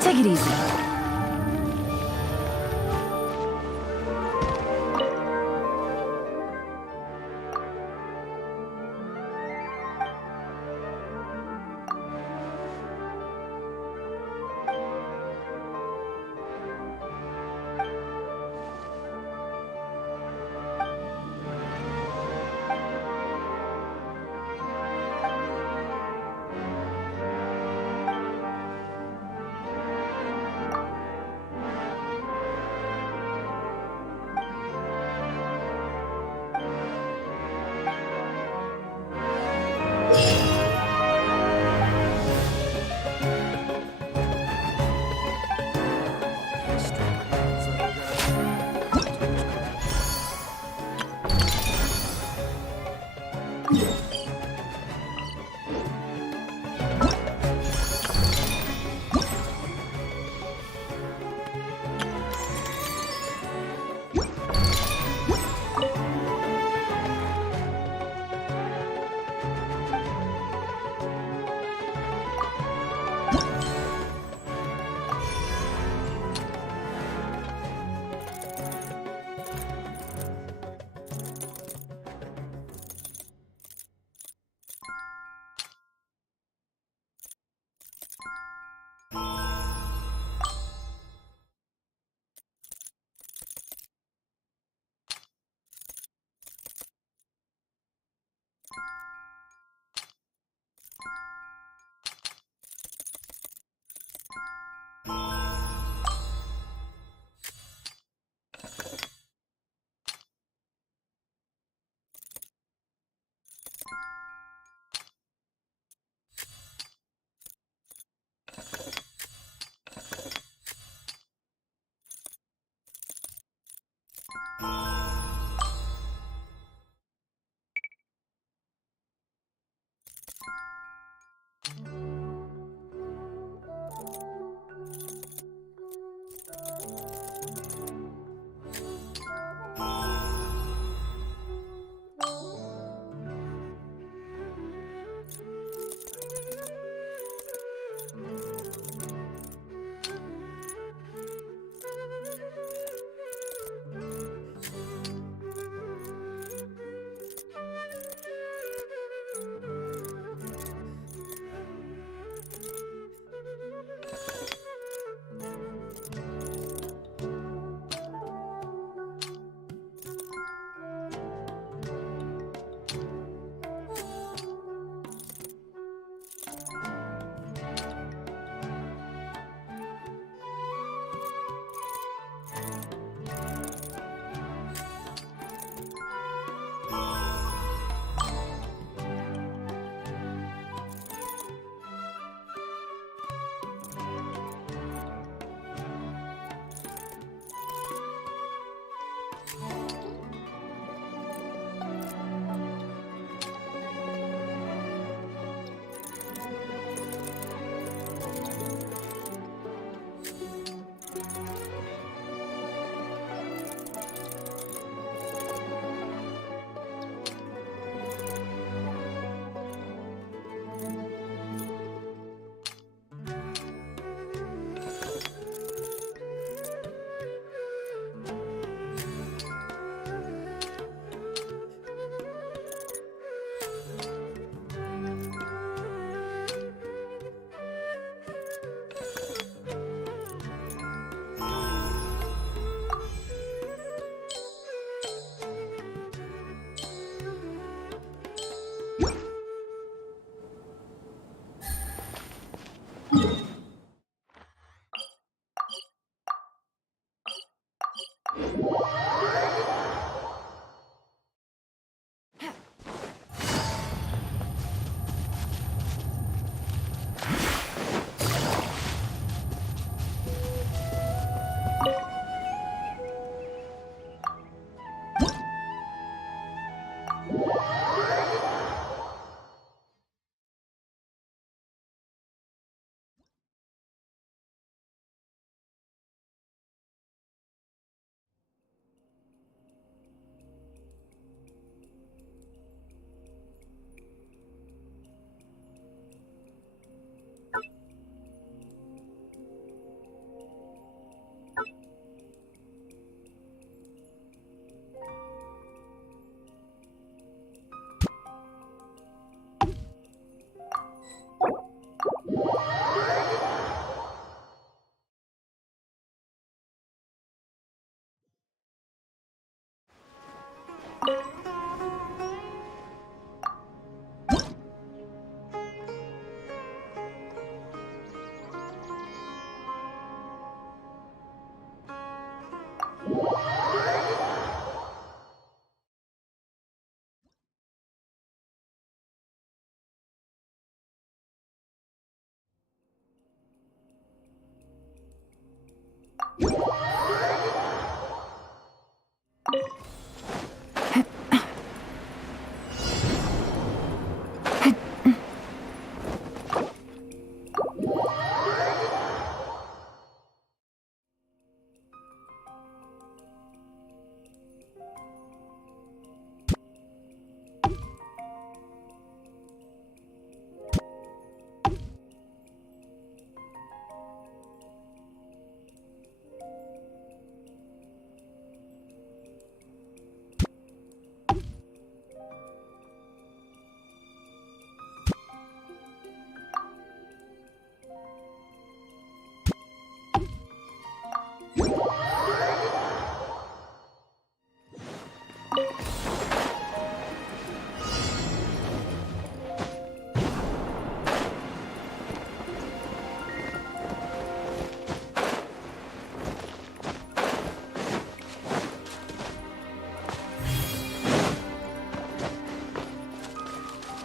Take it easy.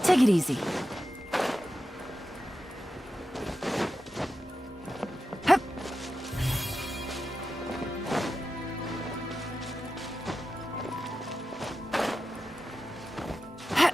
Take it easy. Hup. Hup.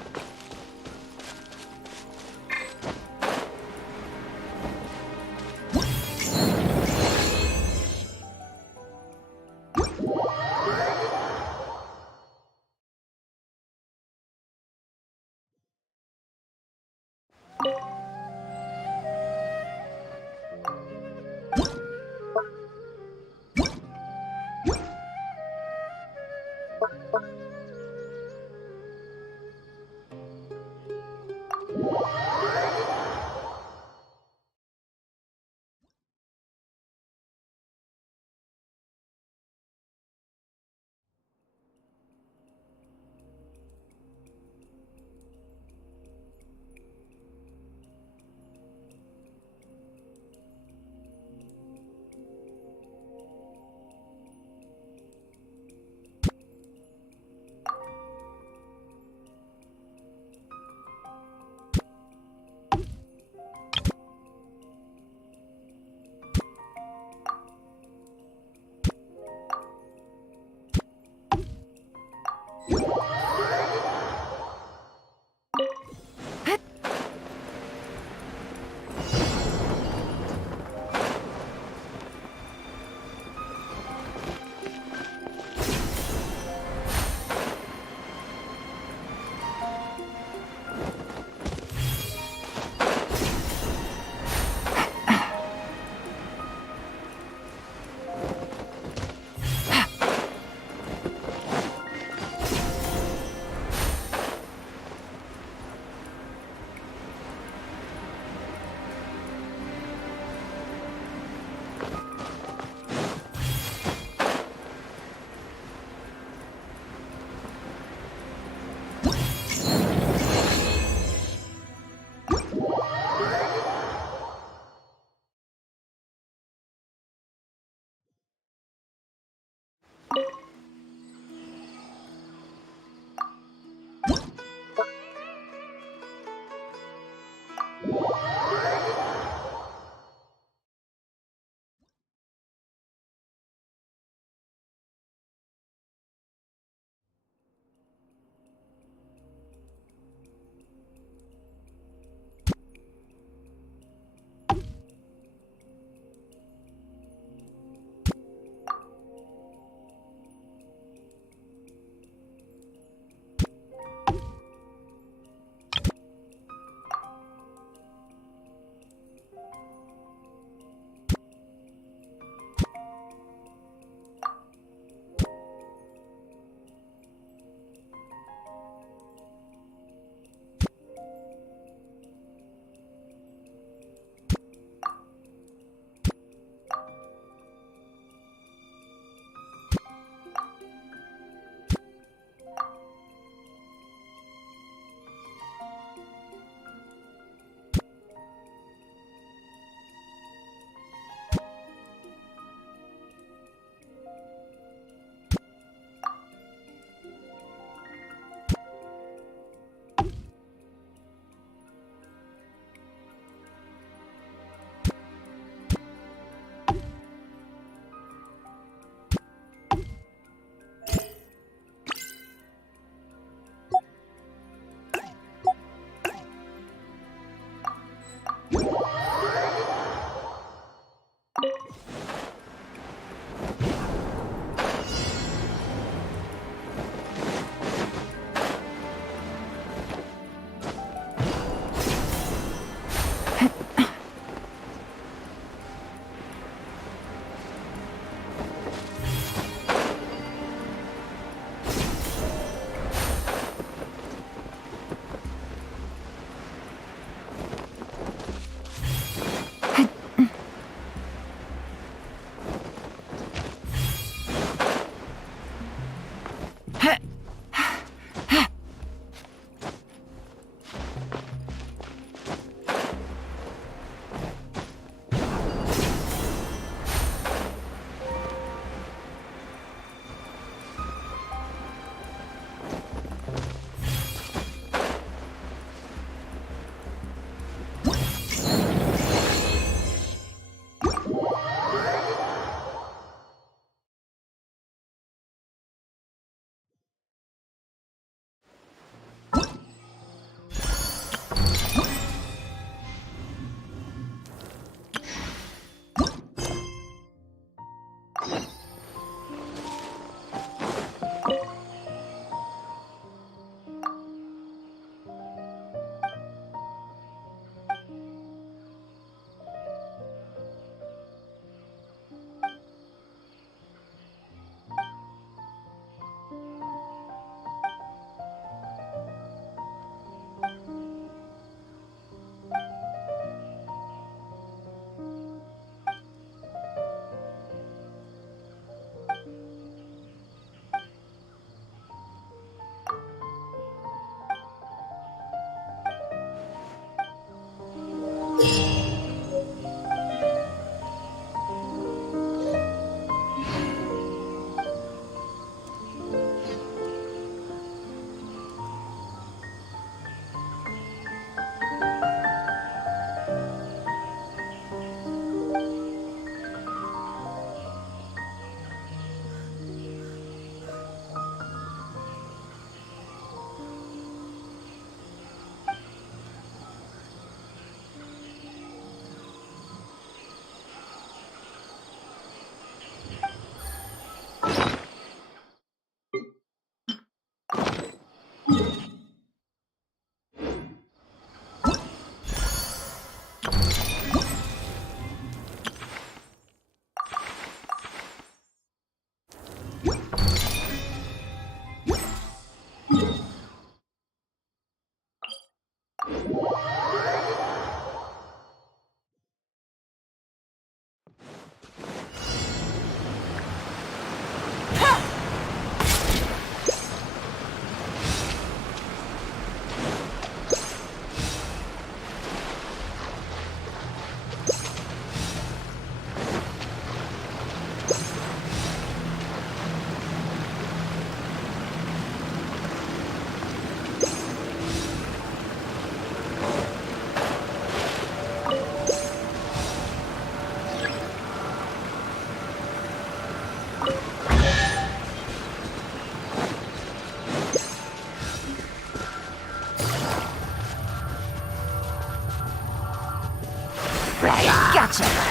Gotcha!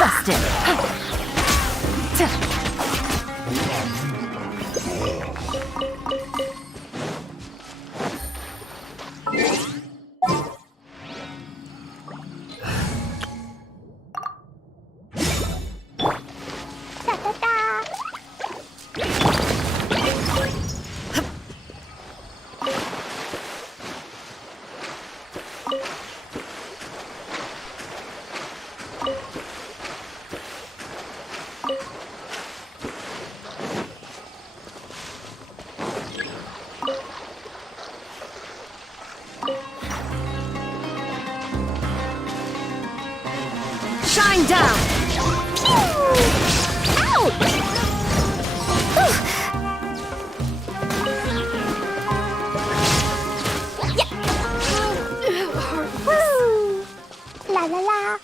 Busted! Shine down! Woo! La la la.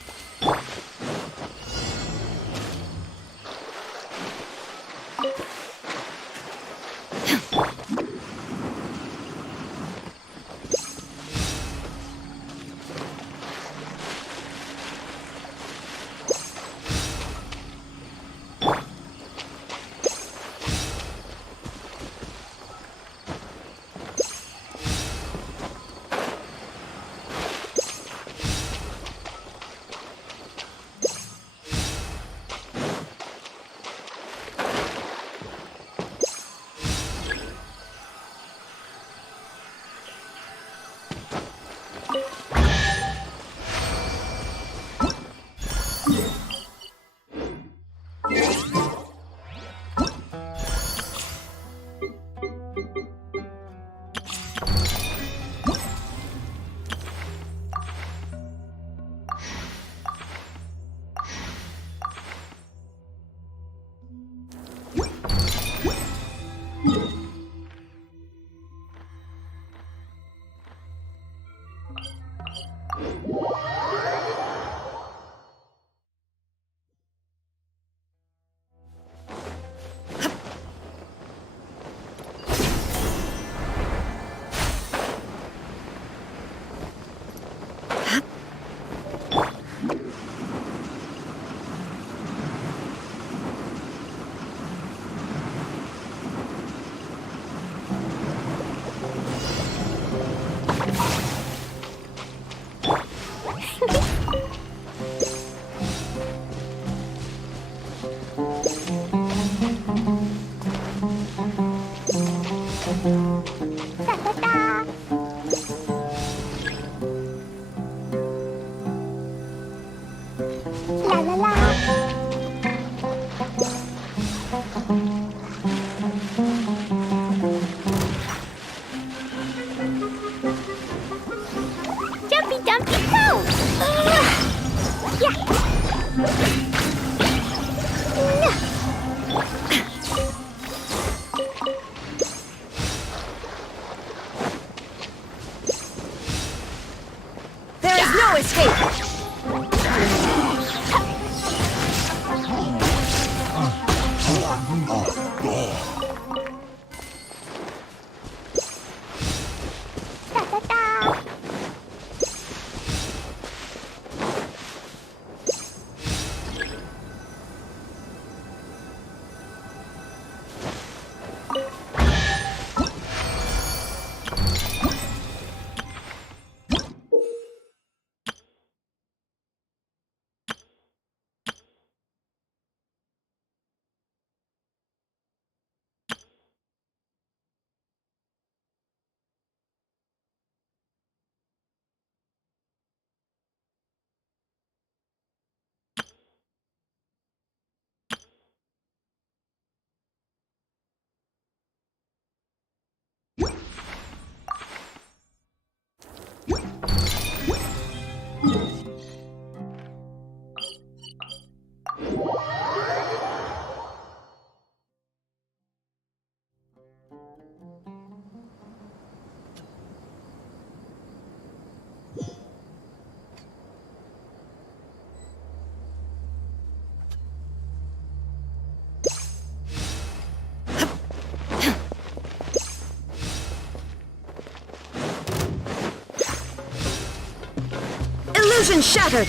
Illusion shattered!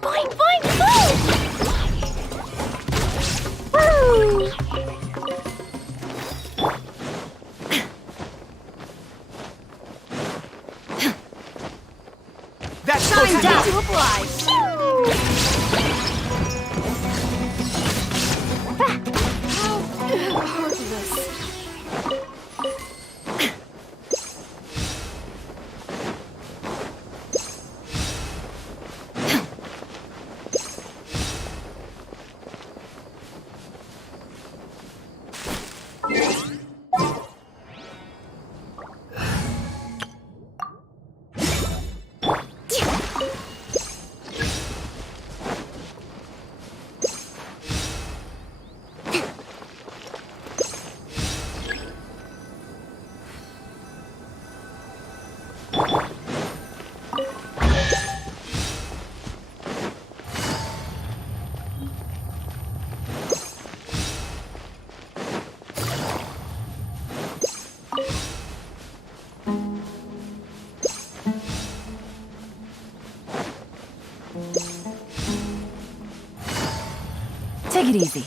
Boing, boing, boing! Woo! That's Shine down to apply. Heartless. Take it easy.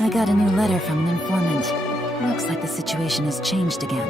I got a new letter from an informant. Looks like the situation has changed again.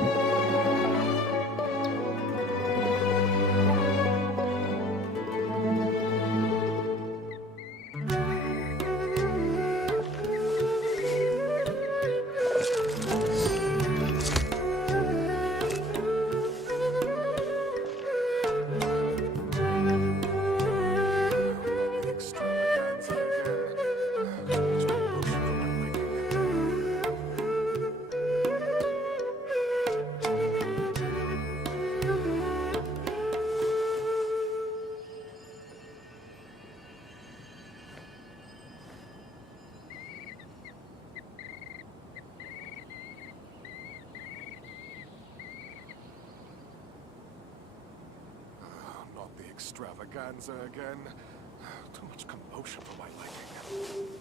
extravaganza again. Too much commotion for my liking.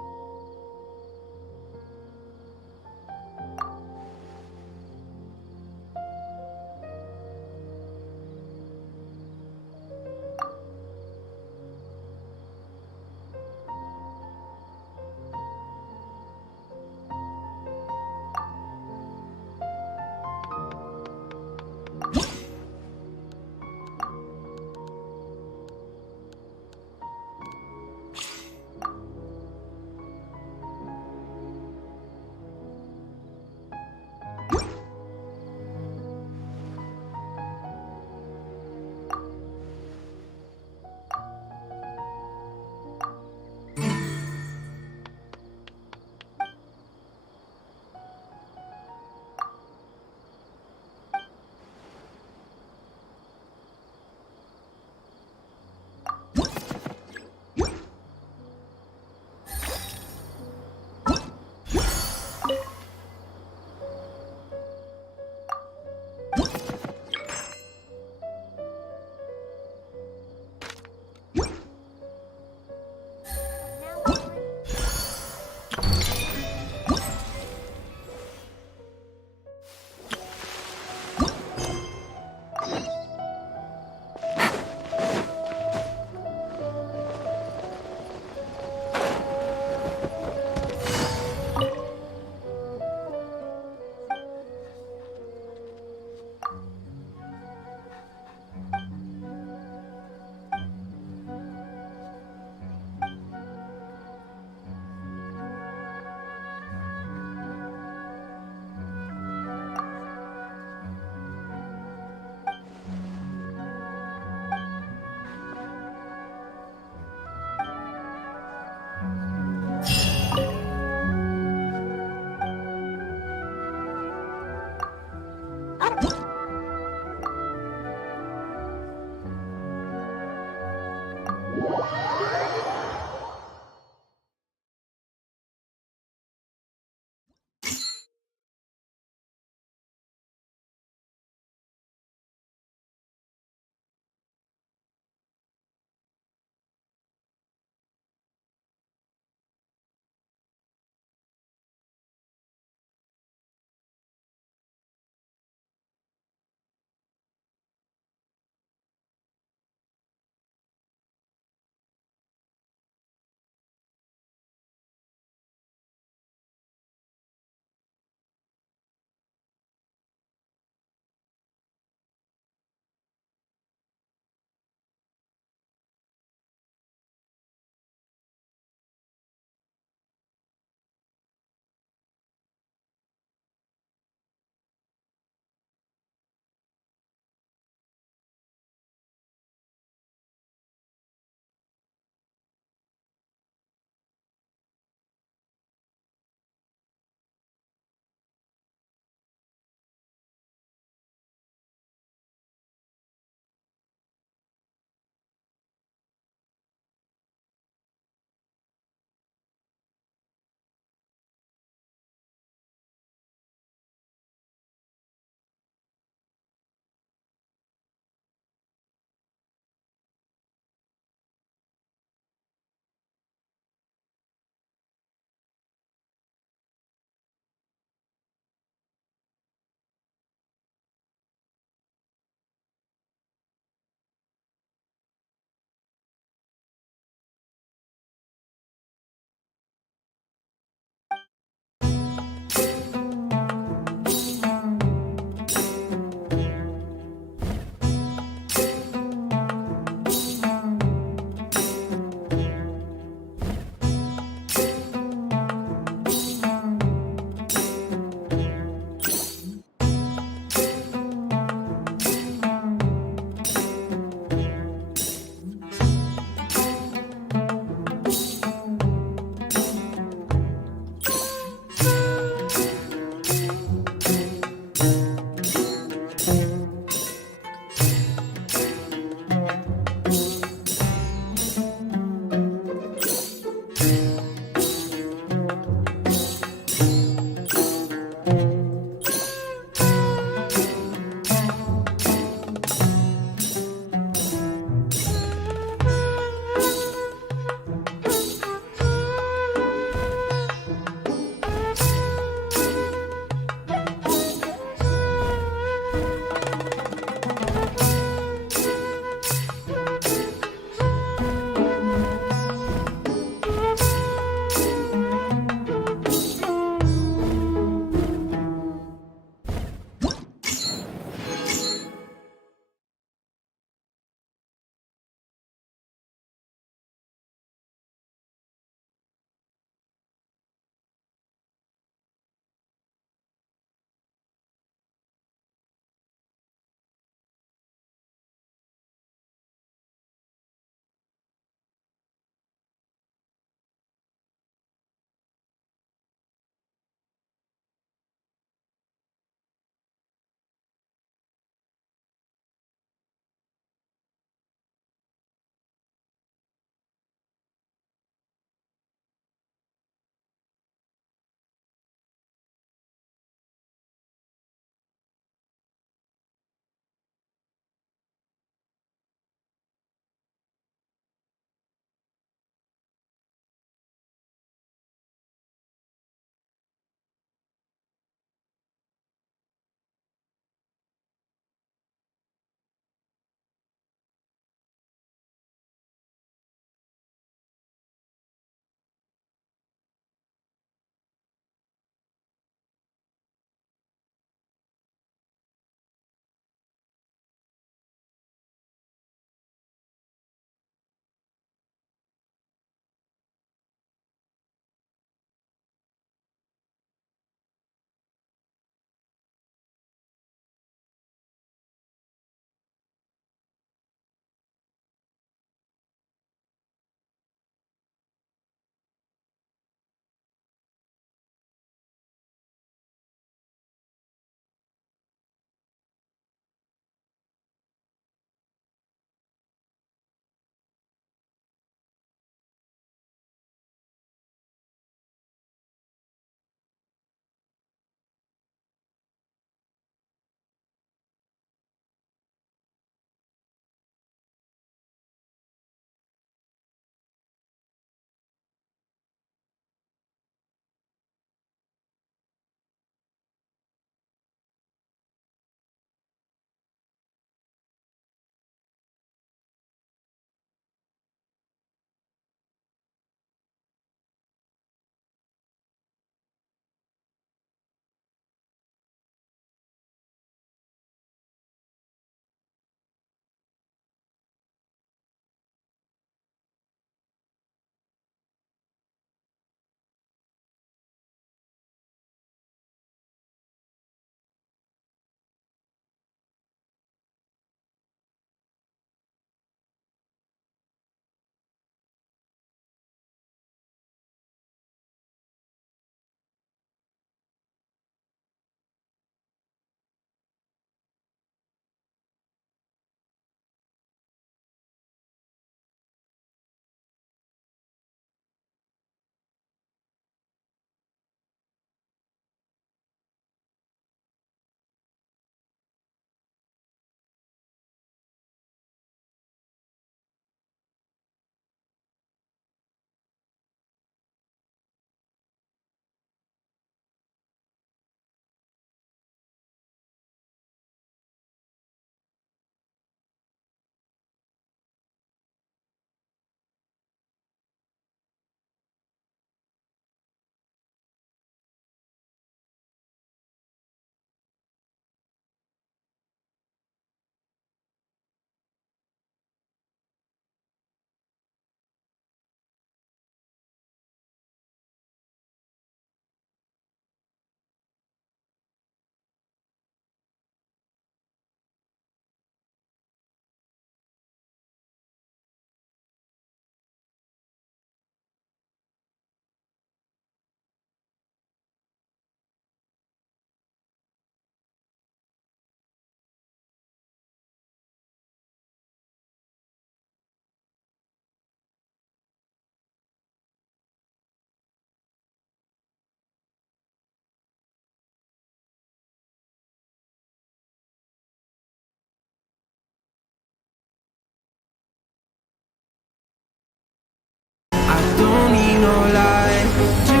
Don't need no light to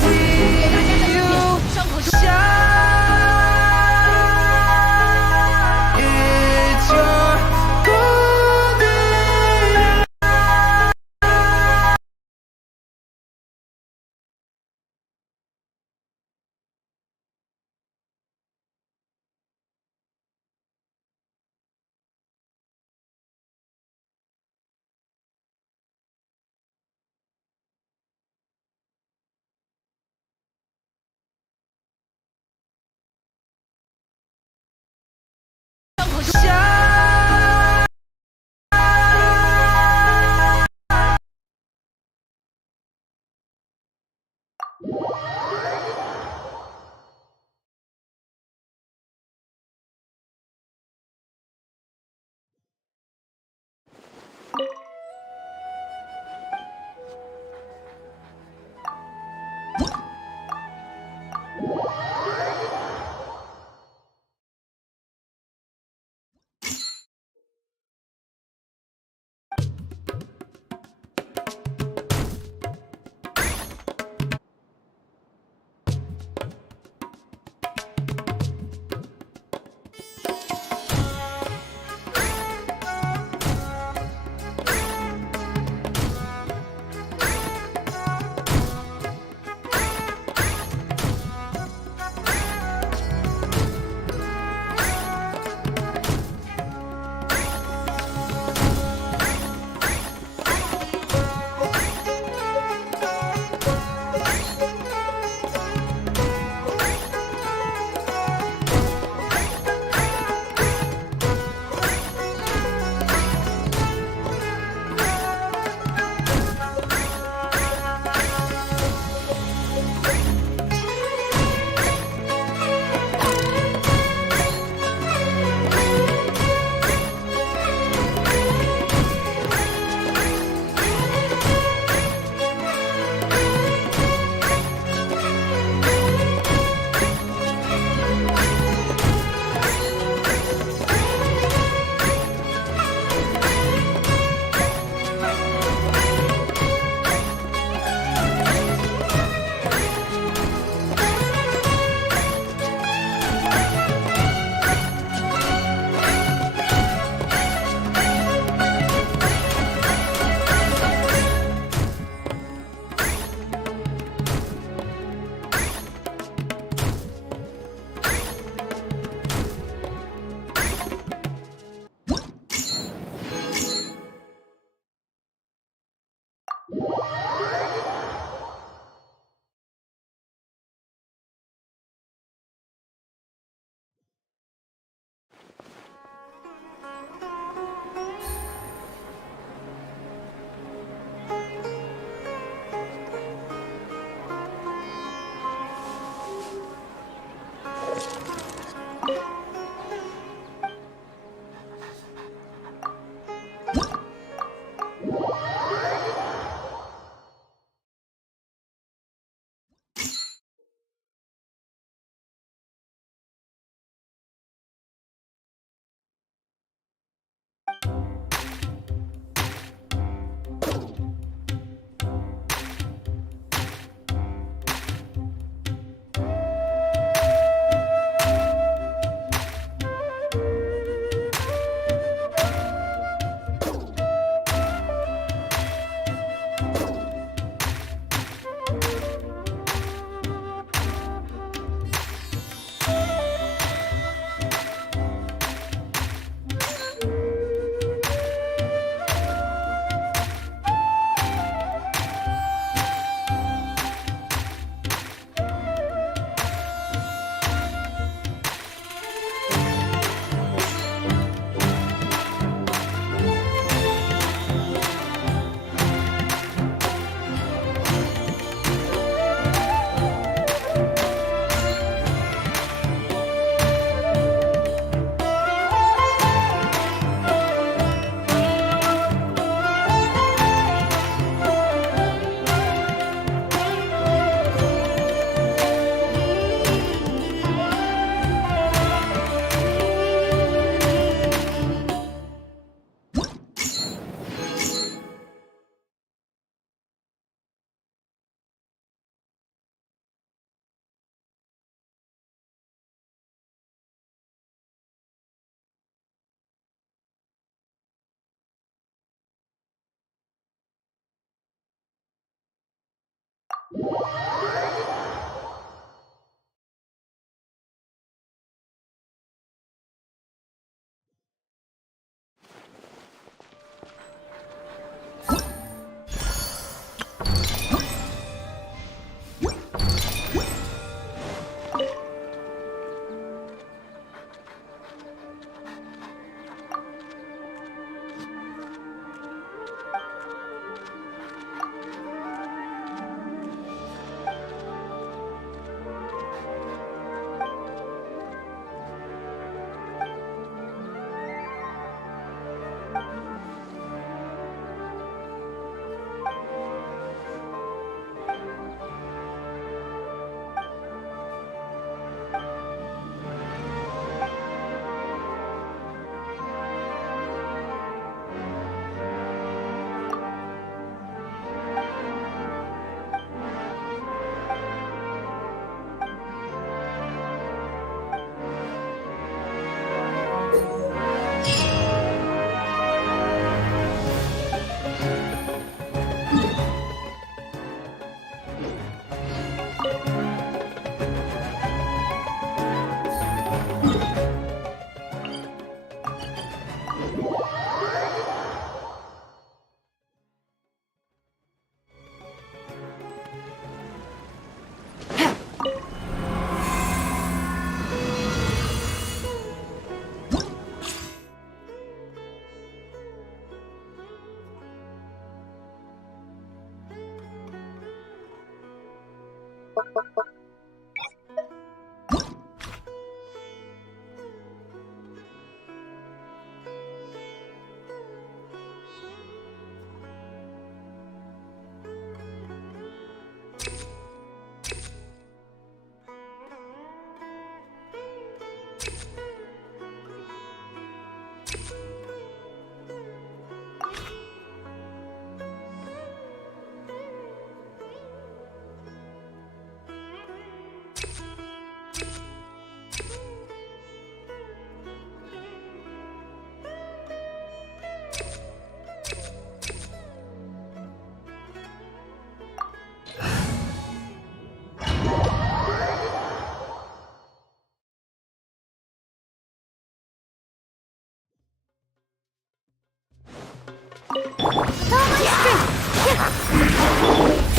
see you shine. It's your golden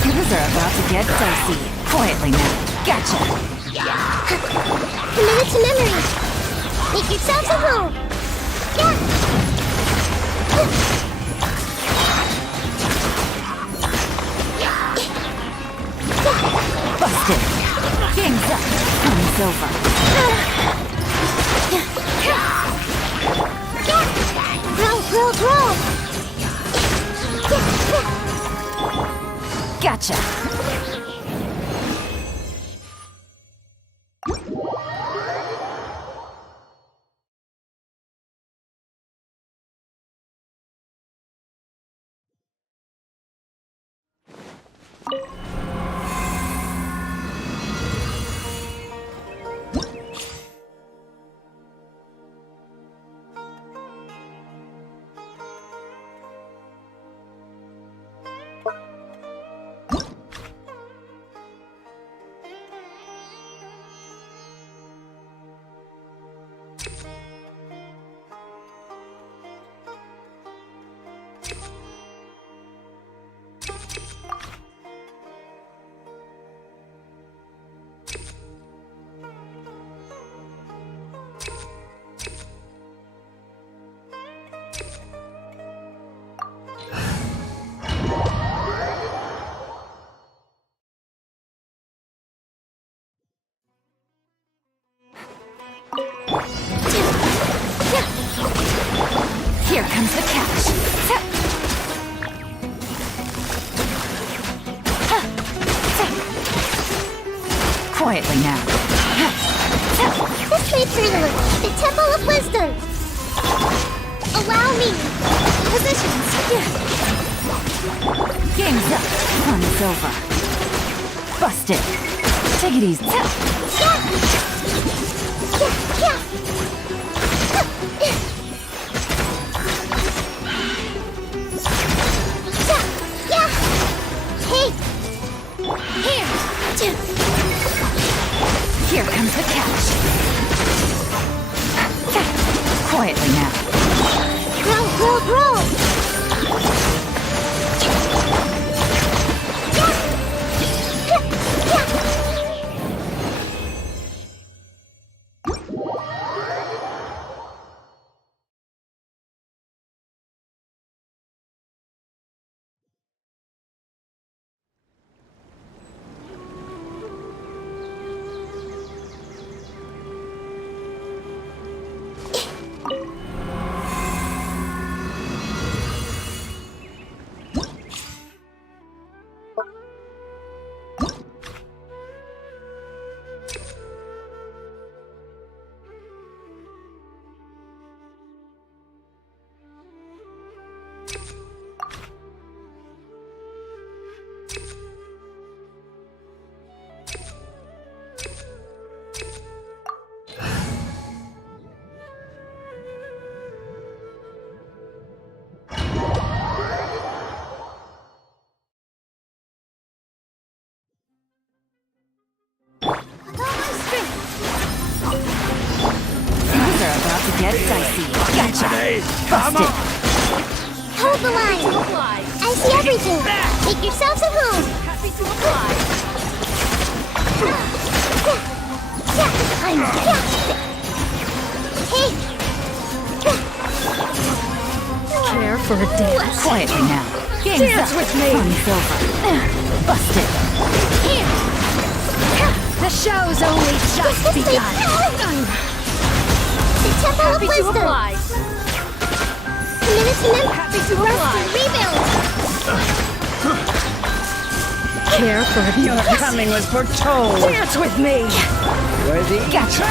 Things are about to get dicey. Quietly now. Gotcha. Commit it to memory. Make yourselves at home. Busted. Game's up. Time's over. Grow. Gotcha. Here comes the catch. Quietly now. This way through the Temple of Wisdom. Allow me. Positions. Game's up. Fun is over. Busted. Take it easy. Hey! Here! to catch. Quietly now. Roll! Things are about to get dicey. Gotcha. Busted. Hold the line. I see everything. Make yourselves at home. Happy to apply. I'm Hey. Care for a dance. Quietly now. Dance with me. Fun's over. Busted. Here. The show's only just begun. The Temple of Happy to Wisdom. apply. A minute to them. Happy to Rest apply. and rebuild. Care for a dance. Your coming was foretold. Dance with me. Worthy. Gotcha.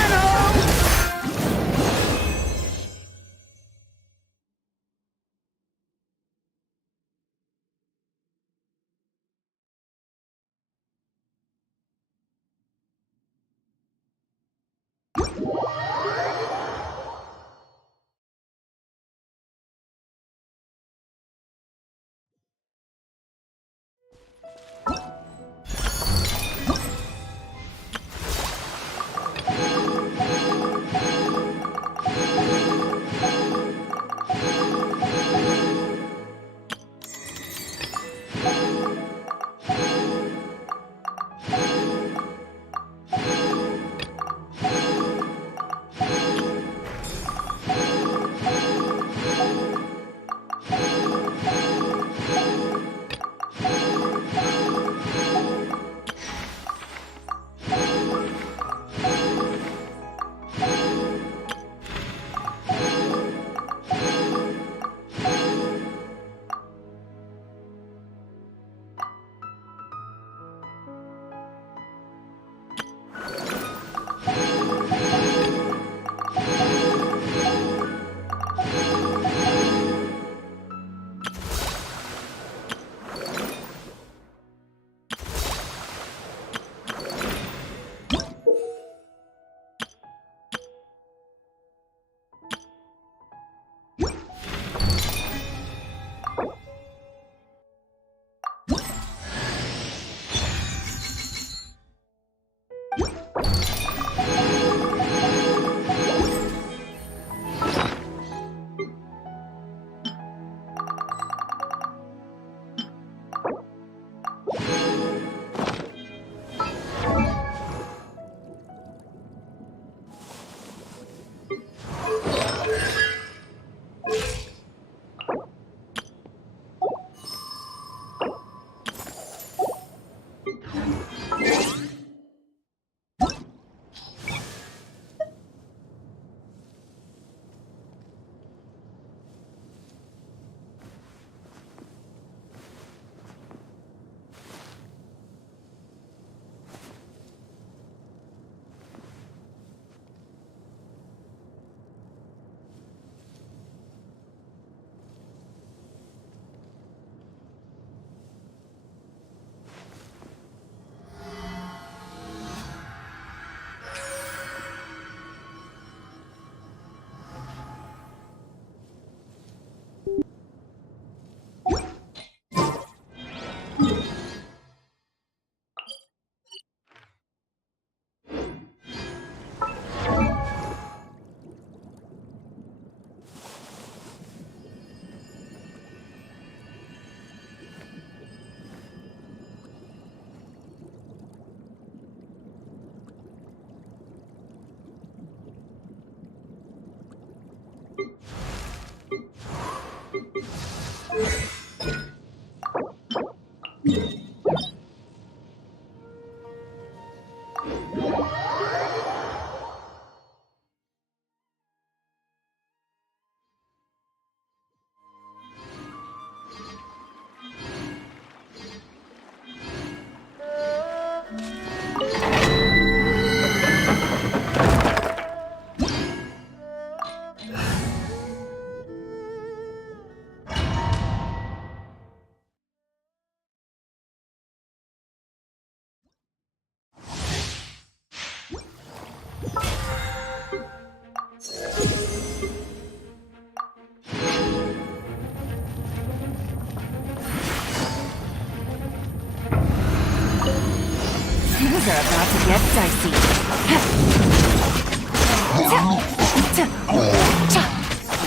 Things are about to get dicey.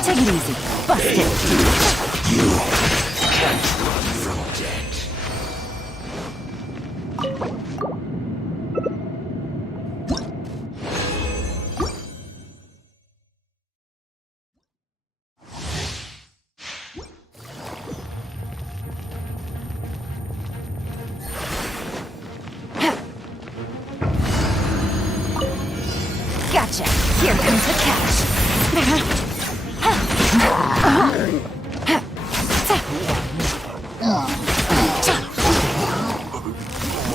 Take it easy. Bust it. You can't run from death. Gotcha. Here comes the catch.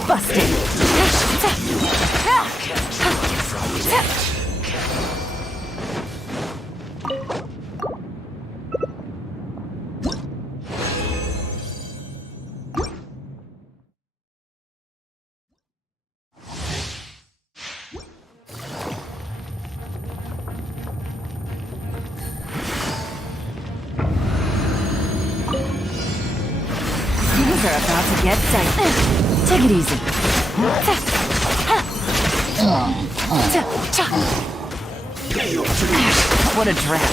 Busted. Things are about to get dicey. Take it easy. What a drag.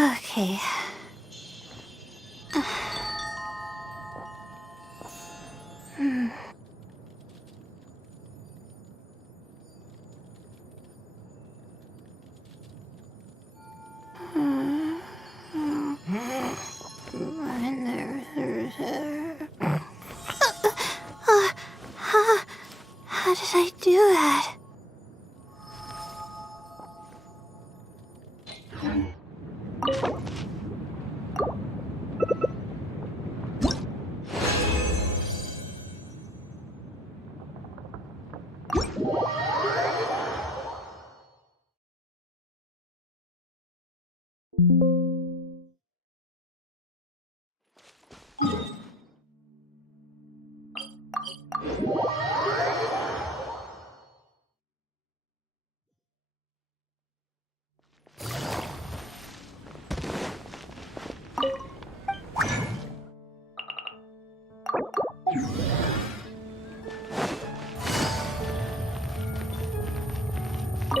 Okay. How did I do that?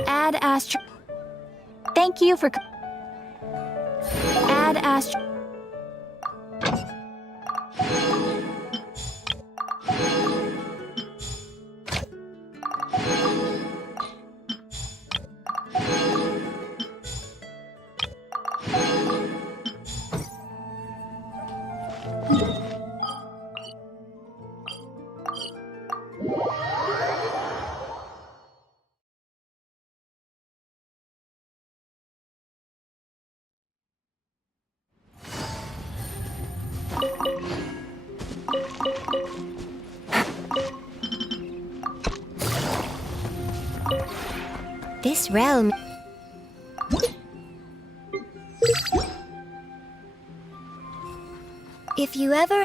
Add Astro. Thank you for... Add Astro. This realm... If you ever...